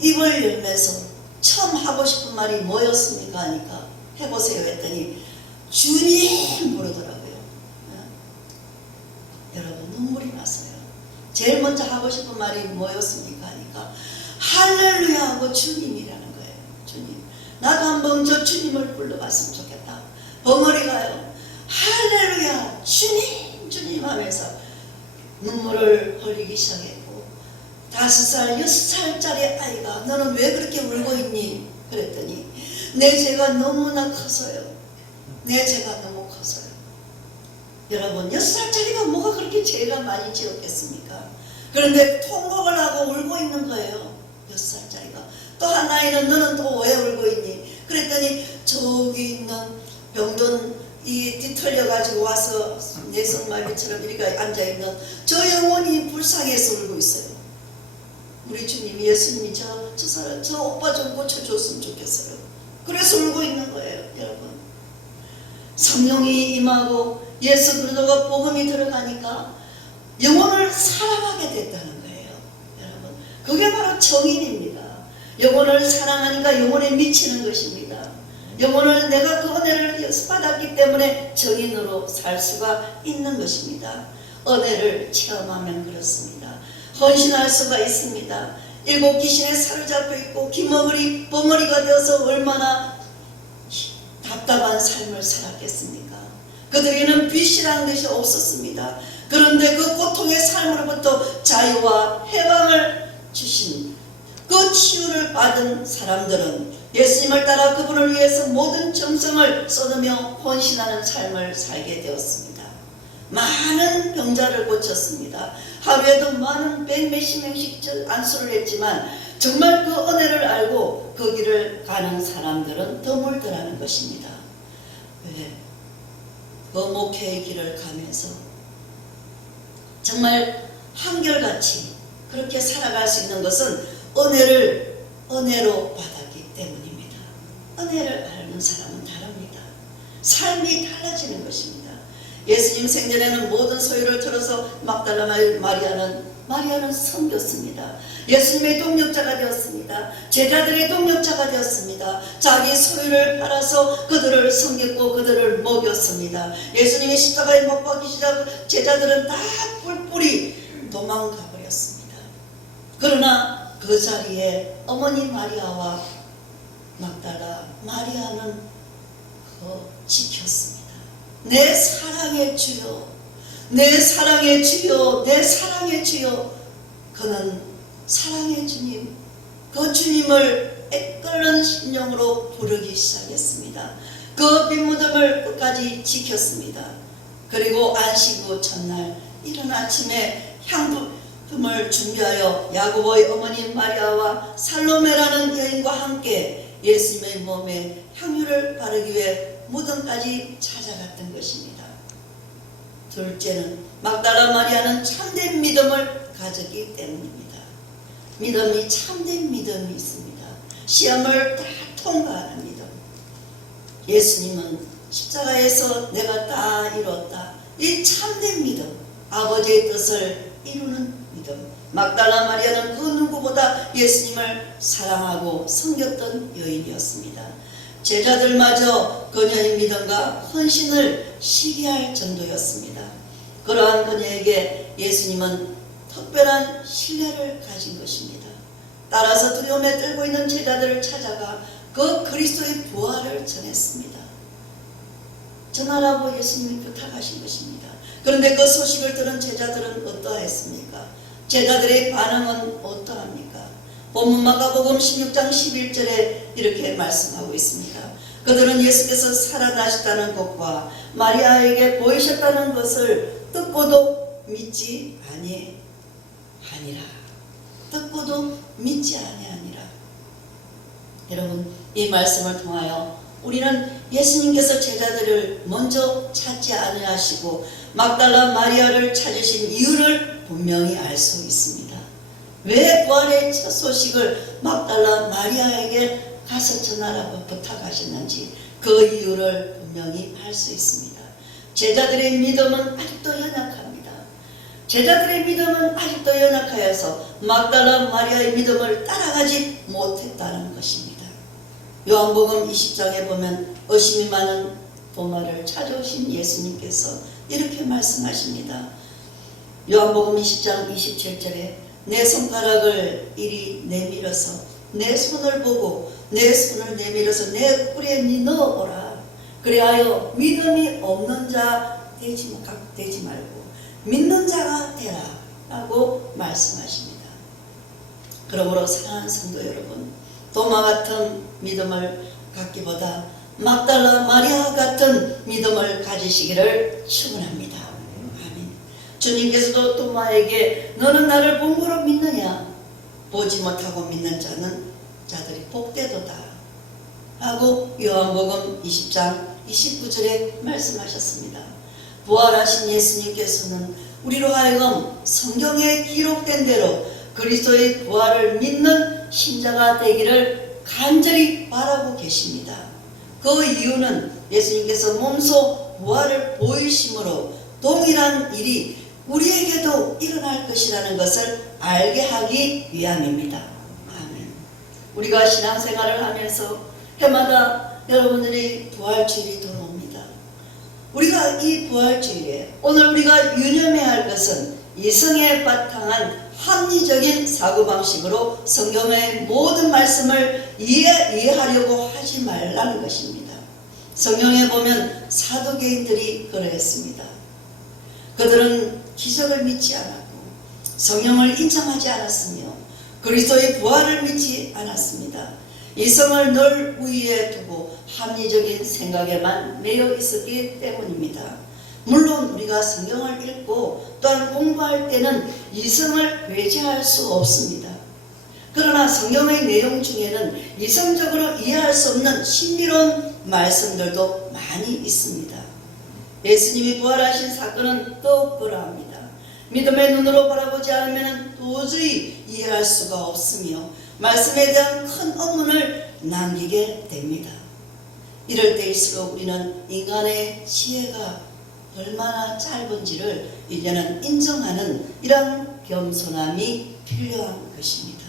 입을 열면서 처음 하고 싶은 말이 뭐였습니까 하니까 해보세요 했더니 주님 부르더라고요. 여러분 눈물이 났어요. 제일 먼저 하고 싶은 말이 뭐였습니까 하니까 할렐루야 하고 주님이라는 거예요. 주님. 나도 한번 저 주님을 불러봤으면 좋겠다. 벙어리가요. 할렐루야 주님 주님 하면서 눈물을 흘리기 시작했고 5살, 6살짜리 아이가 너는 왜 그렇게 울고 있니? 그랬더니 내 죄가 너무나 커서요. 내 죄가 너무 커서요. 여러분 6살짜리가 뭐가 그렇게 죄가 많이 지었겠습니까? 그런데 통곡을 하고 울고 있는 거예요. 6살짜리가. 또 한 아이는 너는 또 왜 울고 있니? 그랬더니 저기 있는 병든 이 뒤틀려가지고 와서 내성마비처럼 이렇게 앉아있는 저 영혼이 불쌍해서 울고 있어요. 우리 주님이 예수님이 저 사람 저 오빠 좀 고쳐줬으면 좋겠어요. 그래서 울고 있는 거예요. 여러분 성령이 임하고 예수 그리스도가 복음이 들어가니까 영혼을 사랑하게 됐다는 거예요. 여러분 그게 바로 정인입니다. 영혼을 사랑하니까 영혼에 미치는 것입니다. 영혼을 내가 그 은혜를 받았기 때문에 정인으로 살 수가 있는 것입니다. 은혜를 체험하면 그렇습니다. 헌신할 수가 있습니다. 7 귀신에 사로잡혀 있고 벙어리가 되어서 얼마나 답답한 삶을 살았겠습니까? 그들에게는 빚이라는 것이 없었습니다. 그런데 그 고통의 삶으로부터 자유와 해방을 주신 그 치유를 받은 사람들은 예수님을 따라 그분을 위해서 모든 정성을 쏟으며 헌신하는 삶을 살게 되었습니다. 많은 병자를 고쳤습니다. 하루에도 많은 100몇십 명씩 안수를 했지만 정말 그 은혜를 알고 그 길을 가는 사람들은 드물더라는 것입니다. 왜? 그 목회의 길을 가면서 정말 한결같이 그렇게 살아갈 수 있는 것은 은혜로 받았기 때문입니다. 은혜를 아는 사람은 다릅니다. 삶이 달라지는 것입니다. 예수님 생전에는 모든 소유를 털어서 막달라 마리아는 섬겼습니다. 예수님의 동력자가 되었습니다. 제자들의 동력자가 되었습니다. 자기 소유를 팔아서 그들을 섬겼고 그들을 먹였습니다. 예수님의 십자가에 못 박히시자 제자들은 다 뿔뿔이 도망가 버렸습니다. 그러나 그 자리에 어머니 마리아와 막달라 마리아는 지켰습니다. 내 사랑의 주여, 내 사랑의 주여, 내 사랑의 주여. 그는 사랑의 주님, 그 주님을 애끓는 심령으로 부르기 시작했습니다. 그 빈무덤을 끝까지 지켰습니다. 그리고 안식 후 첫날 이른 아침에 향품을 준비하여 야고보의 어머니 마리아와 살로메라는 여인과 함께 예수님의 몸에 향유를 바르기 위해 무덤까지 찾아갔던 것입니다. 둘째는 막달라 마리아는 참된 믿음을 가졌기 때문입니다. 믿음이 참된 믿음이 있습니다. 시험을 다 통과하는 믿음. 예수님은 십자가에서 내가 다 이뤘다. 이 참된 믿음, 아버지의 뜻을 이루는 믿음. 막달라 마리아는 그 누구보다 예수님을 사랑하고 섬겼던 여인이었습니다. 제자들마저 그녀의 믿음과 헌신을 시기할 정도였습니다. 그러한 그녀에게 예수님은 특별한 신뢰를 가진 것입니다. 따라서 두려움에 떨고 있는 제자들을 찾아가 그 그리스도의 부활을 전했습니다. 전하라고 예수님이 부탁하신 것입니다. 그런데 그 소식을 들은 제자들은 어떠했습니까? 제자들의 반응은 어떠합니까? 본문 마가복음 16장 11절에 이렇게 말씀하고 있습니다. 그들은 예수께서 살아나셨다는 것과 마리아에게 보이셨다는 것을 듣고도 믿지 아니하니라. 듣고도 믿지 아니하니라. 여러분, 이 말씀을 통하여 우리는 예수님께서 제자들을 먼저 찾지 아니하시고 막달라 마리아를 찾으신 이유를 분명히 알 수 있습니다. 왜 부활의 첫 소식을 막달라 마리아에게 가서 전하라고 부탁하셨는지 그 이유를 분명히 알 수 있습니다. 제자들의 믿음은 아직도 연약합니다. 제자들의 믿음은 아직도 연약하여서 막달라 마리아의 믿음을 따라가지 못했다는 것입니다. 요한복음 20장에 보면 의심이 많은 도마를 찾아오신 예수님께서 이렇게 말씀하십니다. 요한복음 20장 27절에 내 손가락을 이리 내밀어서 내 손을 보고 내 손을 내밀어서 내 꿀에 니 넣어보라. 그리하여 믿음이 없는 자 되지 말고 믿는 자가 되라 라고 말씀하십니다. 그러므로 사랑하는 성도 여러분, 도마 같은 믿음을 갖기보다 막달라 마리아 같은 믿음을 가지시기를 축원합니다. 아멘. 주님께서도 도마에게 너는 나를 본 거로 믿느냐? 보지 못하고 믿는 자들이 복되도다 하고 요한복음 20장 29절에 말씀하셨습니다. 부활하신 예수님께서는 우리로 하여금 성경에 기록된 대로 그리스도의 부활을 믿는 신자가 되기를 간절히 바라고 계십니다. 그 이유는 예수님께서 몸소 부활을 보이심으로 동일한 일이 우리에게도 일어날 것이라는 것을 알게 하기 위함입니다. 아멘. 우리가 신앙생활을 하면서 해마다 여러분들이 부활주일이 돌아옵니다. 우리가 이 부활주일에 오늘 우리가 유념해야 할 것은 이성에 바탕한 합리적인 사고방식으로 성경의 모든 말씀을 이해하려고 하지 말라는 것입니다. 성경에 보면 사두개인들이 그러했습니다. 그들은 기적을 믿지 않았고 성령을 인정하지 않았으며 그리스도의 부활을 믿지 않았습니다. 이성을 늘 우위에 두고 합리적인 생각에만 매여 있었기 때문입니다. 물론 우리가 성경을 읽고 또한 공부할 때는 이성을 배제할 수 없습니다. 그러나 성경의 내용 중에는 이성적으로 이해할 수 없는 신비로운 말씀들도 많이 있습니다. 예수님이 부활하신 사건은 또 그러합니다. 믿음의 눈으로 바라보지 않으면 도저히 이해할 수가 없으며 말씀에 대한 큰 의문을 남기게 됩니다. 이럴 때일수록 우리는 인간의 지혜가 얼마나 짧은지를 이제는 인정하는 이런 겸손함이 필요한 것입니다.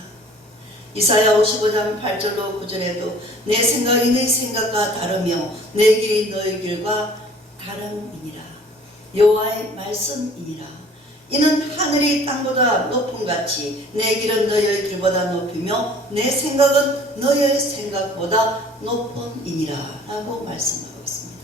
이사야 55장 8절로 9절에도 내 생각이 네 생각과 다르며 내 길이 너의 길과 다름이니라. 여호와의 말씀이니라. 이는 하늘이 땅보다 높음같이 내 길은 너의 길보다 높이며 내 생각은 너의 생각보다 높음이니라 라고 말씀하고 있습니다.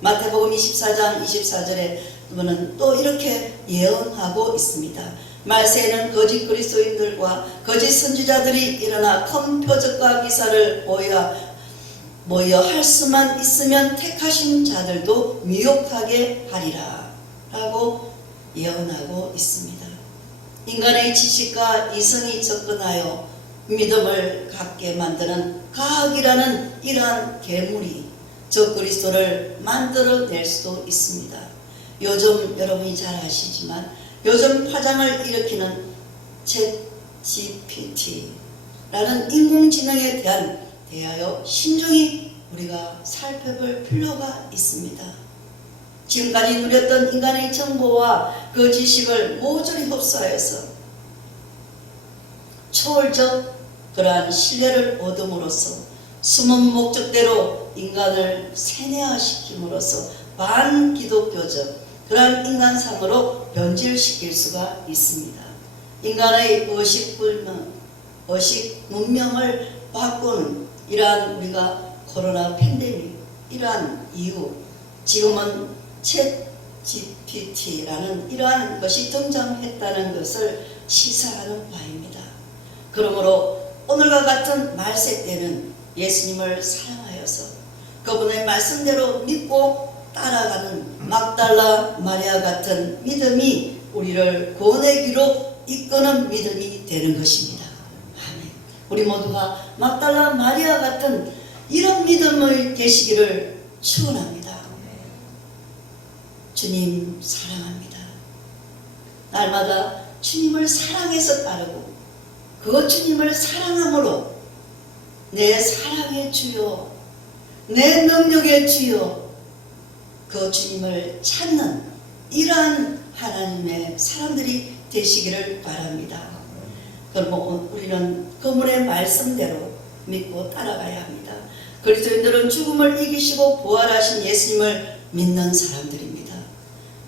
마태복음 24장 24절에 보면 또 이렇게 예언하고 있습니다. 말세에는 거짓 그리스도인들과 거짓 선지자들이 일어나 큰 표적과 기사를 모여 할 수만 있으면 택하신 자들도 미혹하게 하리라 라고 예언하고 있습니다. 인간의 지식과 이성이 접근하여 믿음을 갖게 만드는 과학이라는 이러한 괴물이 저 그리스도를 만들어낼 수도 있습니다. 요즘 여러분이 잘 아시지만 요즘 파장을 일으키는 챗GPT라는 인공지능에 대하여 신중히 우리가 살펴볼 필요가 있습니다. 지금까지 누렸던 인간의 정보와 그 지식을 모조리 흡수하여서 초월적 그러한 신뢰를 얻음으로써 숨은 목적대로 인간을 세뇌화시킴으로써 반기독교적 그러한 인간상으로 변질시킬 수가 있습니다. 인간의 의식 문명을 바꾸는 이러한 우리가 코로나 팬데믹 이러한 이유, 지금은 챗 GPT라는 이러한 것이 등장했다는 것을 시사하는 바입니다. 그러므로 오늘과 같은 말세 때는 예수님을 사랑하여서 그분의 말씀대로 믿고 따라가는 막달라 마리아 같은 믿음이 우리를 구원의 길로 이끄는 믿음이 되는 것입니다. 아멘. 우리 모두가 막달라 마리아 같은 이런 믿음을 되시기를 축원합니다. 주님 사랑합니다. 날마다 주님을 사랑해서 따르고 그 주님을 사랑함으로 내 사랑의 주요, 내 능력의 주요, 그 주님을 찾는 이러한 하나님의 사람들이 되시기를 바랍니다. 그럼 우리는 그분의 말씀대로 믿고 따라가야 합니다. 그리스도인들은 죽음을 이기시고 부활하신 예수님을 믿는 사람들입니다.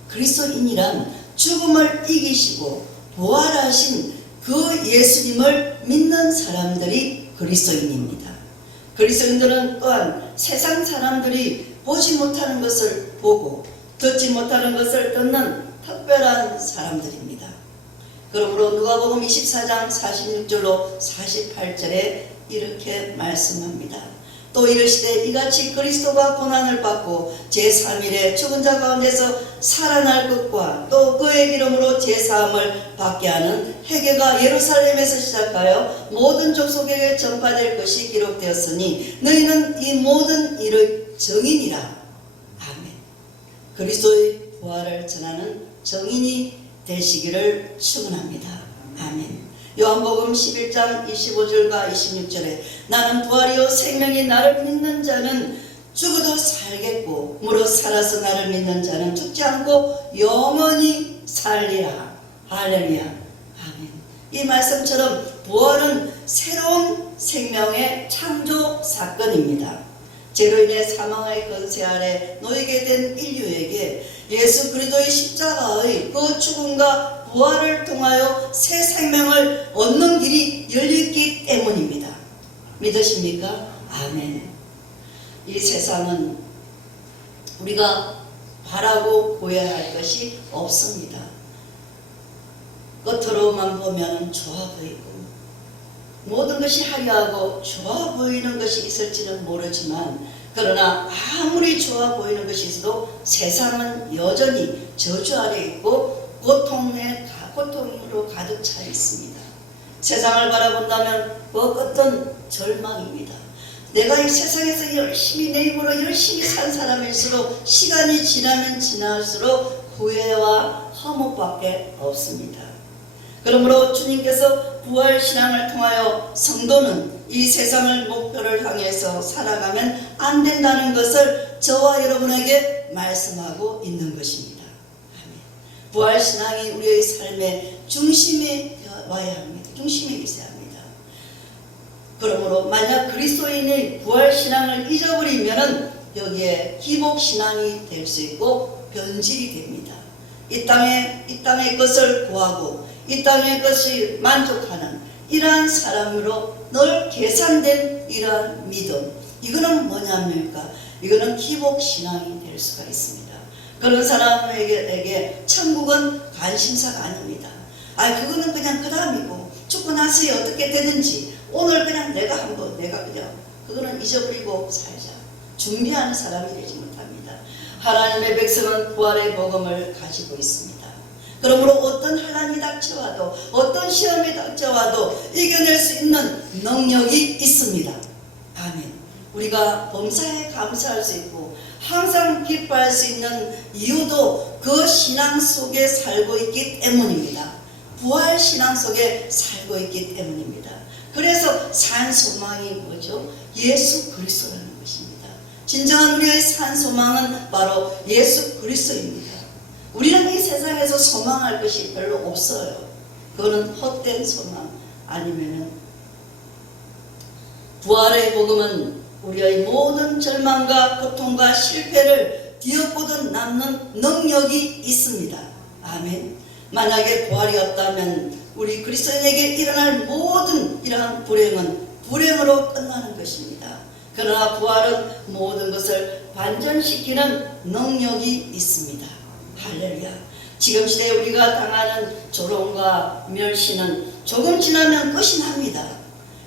그리스도인이란 죽음을 이기시고 부활하신 그 예수님을 믿는 사람들이 그리스도인입니다. 그리스도인들은 또한 세상 사람들이 보지 못하는 것을 보고 듣지 못하는 것을 듣는 특별한 사람들입니다. 그러므로 누가복음 24장 46절로 48절에 이렇게 말씀합니다. 또 이르시되 이같이 그리스도가 고난을 받고 제3일에 죽은 자 가운데서 살아날 것과 또 그의 이름으로 제사함을 받게 하는 회개가 예루살렘에서 시작하여 모든 족속에게 전파될 것이 기록되었으니 너희는 이 모든 일의 증인이라. 아멘. 그리스도의 부활을 전하는 증인이 되시기를 축원합니다. 아멘. 요한복음 11장 25절과 26절에 나는 부활이요 생명이 나를 믿는 자는 죽어도 살겠고 무릇 살아서 나를 믿는 자는 죽지 않고 영원히 살리라. 할렐루야. 아멘. 이 말씀처럼 부활은 새로운 생명의 창조 사건입니다. 죄로 인해 사망의 권세 아래 놓이게 된 인류에게 예수 그리스도의 십자가의 그 죽음과 부활을 통하여 새 생명을 얻는 길이 열렸기 때문입니다. 믿으십니까? 아멘. 이 세상은 우리가 바라고 구해야 할 것이 없습니다. 겉으로만 보면 좋아 보이고 모든 것이 화려하고 좋아 보이는 것이 있을지는 모르지만 그러나 아무리 좋아 보이는 것이 있어도 세상은 여전히 저주 아래 있고 고통으로 가득 차 있습니다. 세상을 바라본다면 어떤 절망입니다. 내가 이 세상에서 열심히 내 힘으로 열심히 산 사람일수록 시간이 지나면 지날수록 후회와 허무밖에 없습니다. 그러므로 주님께서 부활신앙을 통하여 성도는 이 세상을 목표를 향해서 살아가면 안 된다는 것을 저와 여러분에게 말씀하고 있는 것입니다. 아멘. 부활신앙이 우리의 삶의 중심에 와야 합니다. 중심에 있어야 합니다. 그러므로 만약 그리스도인이 부활신앙을 잊어버리면 여기에 기복신앙이 될 수 있고 변질이 됩니다. 이 땅의 것을 구하고 이 땅의 것이 만족하는 이러한 사람으로 늘 계산된 이러한 믿음, 이거는 뭐냐입니까? 이거는 기복신앙이 될 수가 있습니다. 그런 사람에게 천국은 관심사가 아닙니다. 그거는 그냥 그 다음이고 죽고 나서 어떻게 되든지 오늘 그냥 내가 그냥 그거는 잊어버리고 살자. 준비하는 사람이 되지 못합니다. 하나님의 백성은 부활의 복음을 가지고 있습니다. 그러므로 어떤 환난이 닥쳐와도 어떤 시험이 닥쳐와도 이겨낼 수 있는 능력이 있습니다. 아멘. 우리가 범사에 감사할 수 있고 항상 기뻐할 수 있는 이유도 그 신앙 속에 살고 있기 때문입니다. 부활 신앙 속에 살고 있기 때문입니다. 그래서 산 소망이 뭐죠? 예수 그리스도라는 것입니다. 진정한 우리의 산 소망은 바로 예수 그리스도입니다. 우리는 이 세상에서 소망할 것이 별로 없어요. 그거는 헛된 소망, 아니면은 부활의 복음은 우리의 모든 절망과 고통과 실패를 뒤엎고도 남는 능력이 있습니다. 아멘. 만약에 부활이 없다면 우리 그리스도인에게 일어날 모든 이러한 불행은 불행으로 끝나는 것입니다. 그러나 부활은 모든 것을 반전시키는 능력이 있습니다. 할렐루야. 지금 시대에 우리가 당하는 조롱과 멸시는 조금 지나면 끝이 납니다.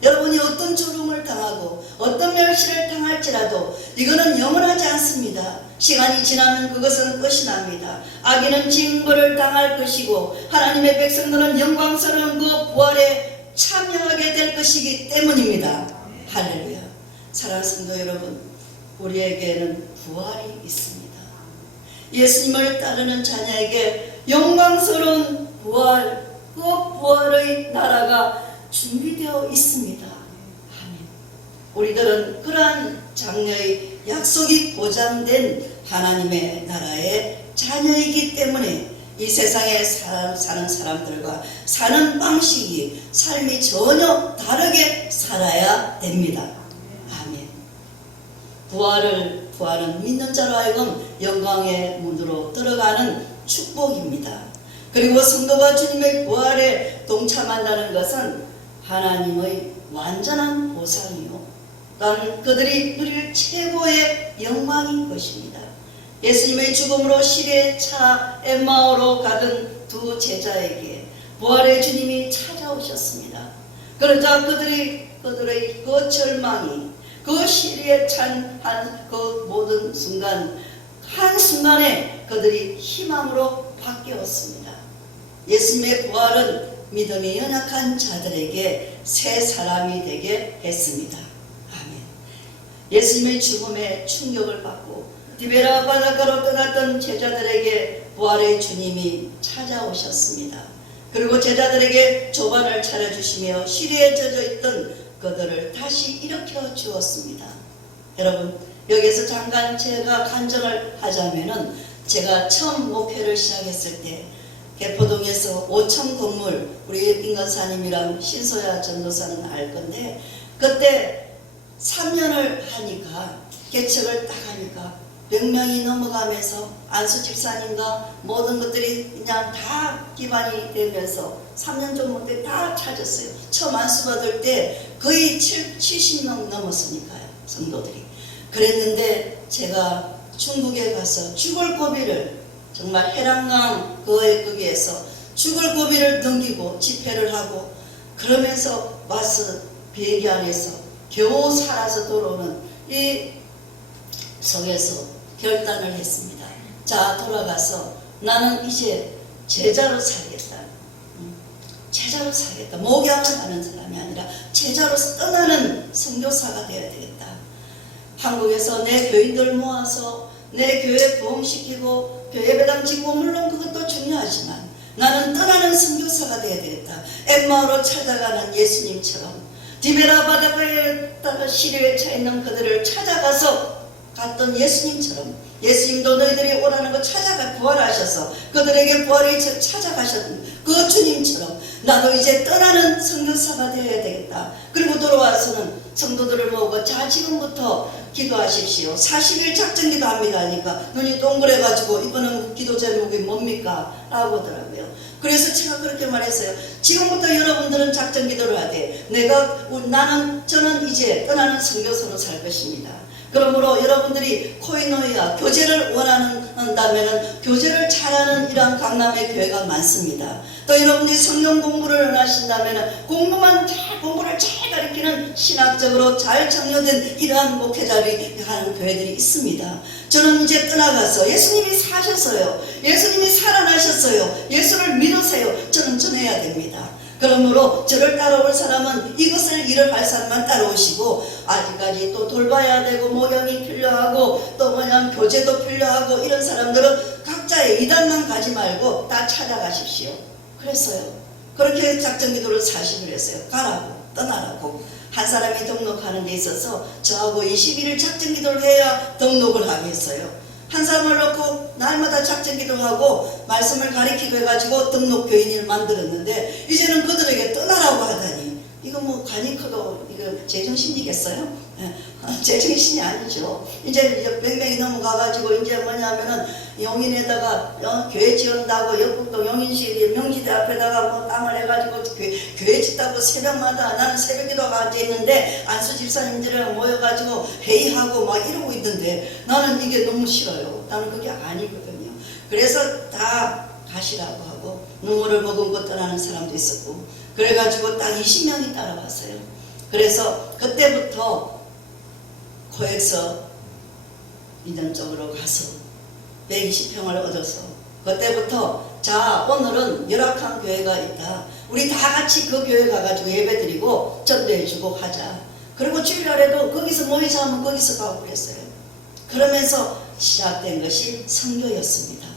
여러분이 어떤 조롱을 당하고 어떤 멸시를 당할지라도 이거는 영원하지 않습니다. 시간이 지나면 그것은 끝이 납니다. 악인은 징벌을 당할 것이고 하나님의 백성들은 영광스러운 그 부활에 참여하게 될 것이기 때문입니다. 할렐루야. 사랑하는 성도 여러분, 우리에게는 부활이 있습니다. 예수님을 따르는 자녀에게 영광스러운 부활, 그 부활의 나라가 준비되어 있습니다. 아멘. 우리들은 그러한 장래의 약속이 보장된 하나님의 나라의 자녀이기 때문에 이 세상에 사는 사람들과 사는 방식이 삶이 전혀 다르게 살아야 됩니다. 아멘. 부활은 믿는 자로 하여금 영광의 문으로 들어가는 축복입니다. 그리고 성도가 주님의 부활에 동참한다는 것은 하나님의 완전한 보상이요, 또한 그들이 누릴 최고의 영광인 것입니다. 예수님의 죽음으로 시리에 차 엠마오로 가던 두 제자에게 부활의 주님이 찾아오셨습니다. 그러자 그들의 그 절망이, 그 시리에 찬 그 모든 순간, 한순간에 그들이 희망으로 바뀌었습니다. 예수님의 부활은 믿음이 연약한 자들에게 새 사람이 되게 했습니다. 아멘. 예수님의 죽음에 충격을 받고 디베라 바닷가로 떠났던 제자들에게 부활의 주님이 찾아오셨습니다. 그리고 제자들에게 조반을 차려주시며 시리에 젖어있던 그들을 다시 일으켜 주었습니다. 여러분, 여기에서 잠깐 제가 간증을 하자면은, 제가 처음 목회를 시작했을 때 개포동에서 5천 건물, 우리 임건사님이랑 신소야 전도사는 알 건데, 그때 3년을 하니까, 개척을 딱 하니까 100명이 넘어가면서 안수 집사님과 모든 것들이 그냥 다 기반이 되면서 3년 정도 때 다 찾았어요. 처음 안수 받을 때 거의 70명 넘었으니까요, 성도들이. 그랬는데 제가 중국에 가서 죽을 고비를, 정말 해랑강 거기에서 죽을 고비를 넘기고 집회를 하고, 그러면서 버스 비행기 안에서 겨우 살아서 돌아오는 이 성에서 결단을 했습니다. 자, 돌아가서 나는 이제 제자로 살겠다. 제자로 살겠다. 목양을 하는 사람이 아니라 제자로서 떠나는 선교사가 되어야 되겠다. 한국에서 내 교인들 모아서 내 교회 부흥시키고 교회 배당 짓고, 물론 그것도 중요하지만 나는 떠나는 선교사가 되어야 되겠다. 엠마오로 찾아가는 예수님처럼 디베라 바닷가에 시리에 차 있는 그들을 찾아가서 갔던 예수님처럼, 예수님도 너희들이 오라는 거 찾아가 부활하셔서 그들에게 부활이 찾아가셨던 그 주님처럼 나도 이제 떠나는 선교사가 되어야 되겠다. 그리고 돌아와서는 성도들을 모으고, 자, 지금부터 기도하십시오. 40일 작전기도 합니다 하니까 눈이 동그래가지고, 이거는 기도 제목이 뭡니까? 라고 하더라고요. 그래서 제가 그렇게 말했어요. 지금부터 여러분들은 작전기도를 하되 저는 이제 떠나는 선교사로 살 것입니다. 그러므로 여러분들이 코이노이아 교제를 원한다면 교제를 잘하는 이러한 강남의 교회가 많습니다. 또 여러분들이 성경 공부를 원하신다면 공부를 잘 가르치는 신학적으로 잘 정료된 이러한 목회자들이 하는 교회들이 있습니다. 저는 이제 떠나가서 예수님이 사셨어요. 예수님이 살아나셨어요. 예수를 믿으세요. 저는 전해야 됩니다. 그러므로 저를 따라올 사람은 이것을 일을 할 사람만 따라오시고, 아직까지 또 돌봐야 되고 목양이 필요하고 또 교제도 필요하고, 이런 사람들은 각자의 이단만 가지 말고 다 찾아가십시오. 그랬어요. 그렇게 작전기도를 40일 했어요. 가라고, 떠나라고. 한 사람이 등록하는 데 있어서 저하고 21일 작전기도를 해야 등록을 하게 했어요. 한 사람을 놓고 날마다 작전기도하고 말씀을 가리키고 해가지고 등록 교인을 만들었는데, 이제는 그들에게 떠나라고 하다니 이거 뭐 간이 커도 이거 제정신이겠어요? 제정신이 아니죠. 이제 뱅뱅이 넘어가가지고 이제 뭐냐면은 용인에다가 교회 지은다고 역북동 용인시 명지대 앞에다가 뭐 땅을 해가지고 교회 짓다고 새벽마다 나는 새벽기도가 앉아있는데 안수 집사님들이랑 모여가지고 회의하고 막 이러고 있는데 나는 이게 너무 싫어요. 나는 그게 아니거든요. 그래서 다 가시라고 하고 눈물을 머금고 떠나는 사람도 있었고 그래가지고 딱 20명이 따라왔어요. 그래서 그때부터 코엑서 이전 쪽으로 가서 120평을 얻어서 그때부터 자 오늘은 열악한 교회가 있다. 우리 다 같이 그 교회 가가지고 예배드리고 전도해주고 하자. 그리고 주일날에도 거기서 모이자 하면 거기서 가고 그랬어요. 그러면서 시작된 것이 선교였습니다.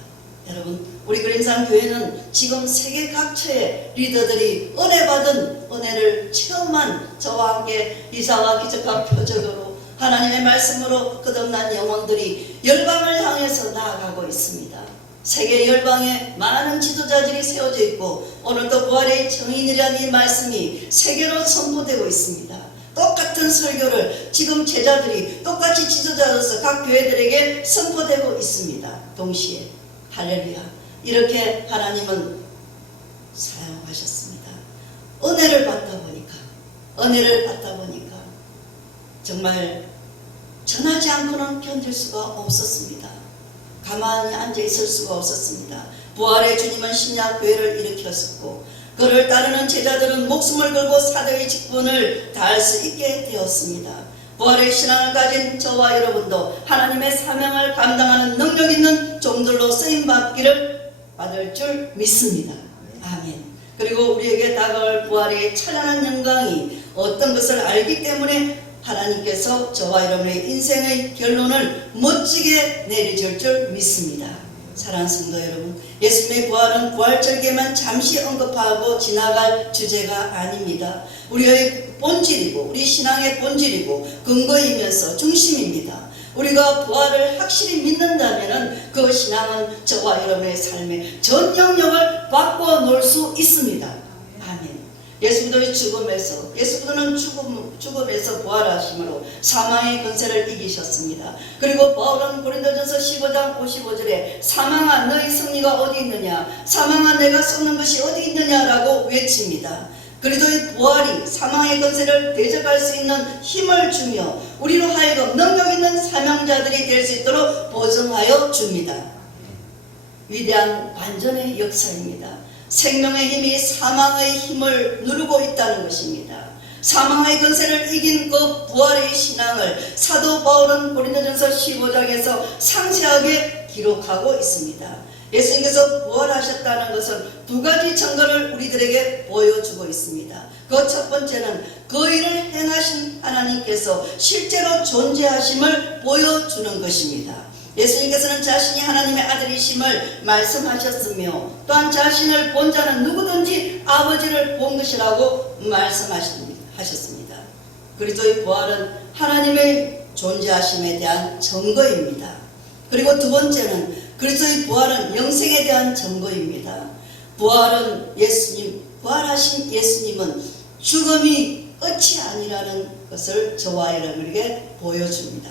여러분 우리 그림산 교회는 지금 세계 각처의 리더들이 은혜 받은 은혜를 체험한 저와 함께 이사와 기적과 표적으로 하나님의 말씀으로 거듭난 영혼들이 열방을 향해서 나아가고 있습니다. 세계 열방에 많은 지도자들이 세워져 있고 오늘도 부활의 정인이라는 이 말씀이 세계로 선포되고 있습니다. 똑같은 설교를 지금 제자들이 똑같이 지도자로서 각 교회들에게 선포되고 있습니다. 동시에 할렐루야. 이렇게 하나님은 사용하셨습니다. 은혜를 받다 보니까 정말 전하지 않고는 견딜 수가 없었습니다. 가만히 앉아 있을 수가 없었습니다. 부활의 주님은 신약 교회를 일으켰었고 그를 따르는 제자들은 목숨을 걸고 사도의 직분을 다할 수 있게 되었습니다. 부활의 신앙을 가진 저와 여러분도 하나님의 사명을 감당하는 능력 있는 종들로 쓰임받기를 받을 줄 믿습니다. 아멘. 그리고 우리에게 다가올 부활의 찬란한 영광이 어떤 것을 알기 때문에 하나님께서 저와 여러분의 인생의 결론을 멋지게 내리줄 줄 믿습니다. 사랑하는 성도 여러분, 예수님의 부활은 부활절기에만 잠시 언급하고 지나갈 주제가 아닙니다. 우리의 본질이고 우리 신앙의 본질이고 근거이면서 중심입니다. 우리가 부활을 확실히 믿는다면 그 신앙은 저와 여러분의 삶에 전 영역을 바꿔 놓을 수 있습니다. 아멘. 예수님의 죽음에서 예수님은 죽음에서 부활하심으로 사망의 권세를 이기셨습니다. 그리고 바울은 고린도전서 15장 55절에 사망아 너희 승리가 어디 있느냐 사망아 내가 쏟는 것이 어디 있느냐라고 외칩니다. 그리스도의 부활이 사망의 권세를 대적할 수 있는 힘을 주며 우리로 하여금 능력 있는 사명자들이 될 수 있도록 보증하여 줍니다. 위대한 반전의 역사입니다. 생명의 힘이 사망의 힘을 누르고 있다는 것입니다. 사망의 권세를 이긴 그 부활의 신앙을 사도 바울은 고린도전서 15장에서 상세하게 기록하고 있습니다. 예수님께서 부활하셨다는 것은 두 가지 증거를 우리들에게 보여주고 있습니다. 그 첫 번째는 그 일을 행하신 하나님께서 실제로 존재하심을 보여주는 것입니다. 예수님께서는 자신이 하나님의 아들이심을 말씀하셨으며 또한 자신을 본 자는 누구든지 아버지를 본 것이라고 말씀하셨습니다. 그리스도의 부활은 하나님의 존재하심에 대한 증거입니다. 그리고 두 번째는 그리스도의 부활은 영생에 대한 증거입니다. 부활하신 예수님은 죽음이 끝이 아니라는 것을 저와 여러분에게 보여줍니다.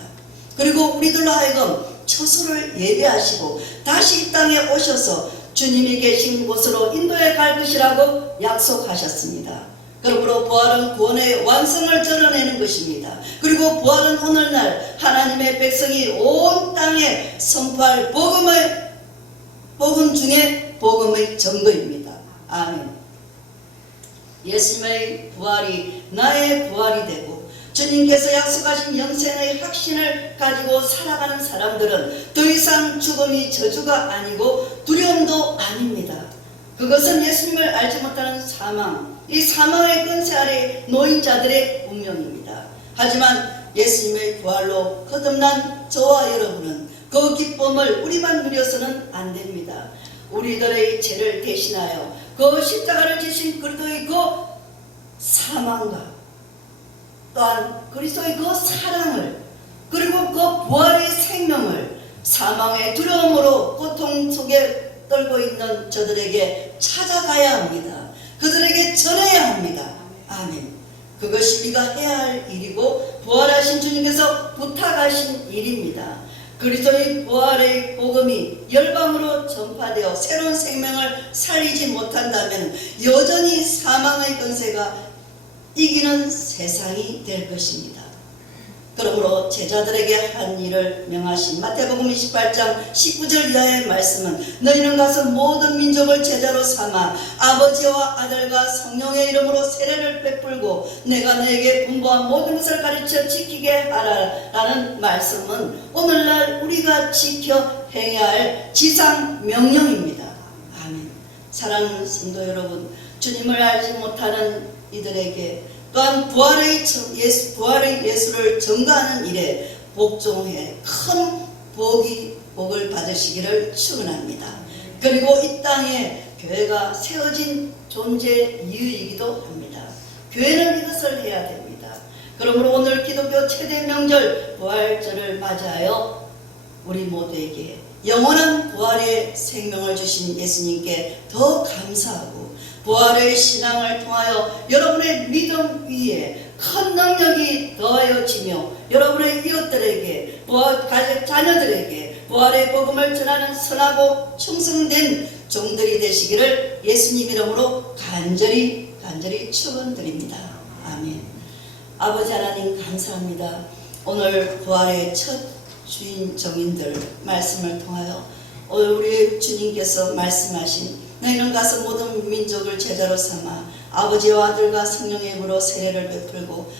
그리고 우리들로 하여금 처소를 예배하시고 다시 이 땅에 오셔서 주님이 계신 곳으로 인도해 갈 것이라고 약속하셨습니다. 그러므로 부활은 구원의 완성을 드러내는 것입니다. 그리고 부활은 오늘날 하나님의 백성이 온 땅에 선포할 복음 중에 복음의 증거입니다. 아멘. 예수님의 부활이 나의 부활이 되고 주님께서 약속하신 영생의 확신을 가지고 살아가는 사람들은 더 이상 죽음이 저주가 아니고 두려움도 아닙니다. 그것은 예수님을 알지 못하는 사망, 이 사망의 권세 아래 놓인 자들의 운명입니다. 하지만 예수님의 부활로 거듭난 저와 여러분은 그 기쁨을 우리만 누려서는 안 됩니다. 우리들의 죄를 대신하여 그 십자가를 지신 그리스도의 그 사망과 또한 그리스도의 그 사랑을 그리고 그 부활의 생명을 사망의 두려움으로 고통 속에 떨고 있는 저들에게 찾아가야 합니다. 그들에게 전해야 합니다. 아멘. 그것이 우리가 해야 할 일이고 부활하신 주님께서 부탁하신 일입니다. 그리스도의 부활의 복음이 열방으로 전파되어 새로운 생명을 살리지 못한다면 여전히 사망의 권세가 이기는 세상이 될 것입니다. 그러므로 제자들에게 한 일을 명하신 마태복음 28장 19절 이하의 말씀은 너희는 가서 모든 민족을 제자로 삼아 아버지와 아들과 성령의 이름으로 세례를 베풀고 내가 너에게 분부한 모든 것을 가르쳐 지키게 하라라는 말씀은 오늘날 우리가 지켜 행해야 할 지상 명령입니다. 아멘. 사랑하는 성도 여러분, 주님을 알지 못하는 이들에게 또한 부활의 예수를 전가하는 일에 복종해 큰 복을 받으시기를 축원합니다. 그리고 이 땅에 교회가 세워진 존재 이유이기도 합니다. 교회는 이것을 해야 됩니다. 그러므로 오늘 기독교 최대 명절 부활절을 맞이하여 우리 모두에게 영원한 부활의 생명을 주신 예수님께 더 감사하고 부활의 신앙을 통하여 여러분의 믿음 위에 큰 능력이 더하여지며 여러분의 이웃들에게 가족 자녀들에게 부활의 복음을 전하는 선하고 충성된 종들이 되시기를 예수님 이름으로 간절히 축원드립니다. 아멘. 아버지 하나님 감사합니다. 오늘 부활의 첫 주인 정인들 말씀을 통하여 오늘 우리 주님께서 말씀하신 너희는 가서 모든 민족을 제자로 삼아 아버지와 아들과 성령의 힘으로 세례를 베풀고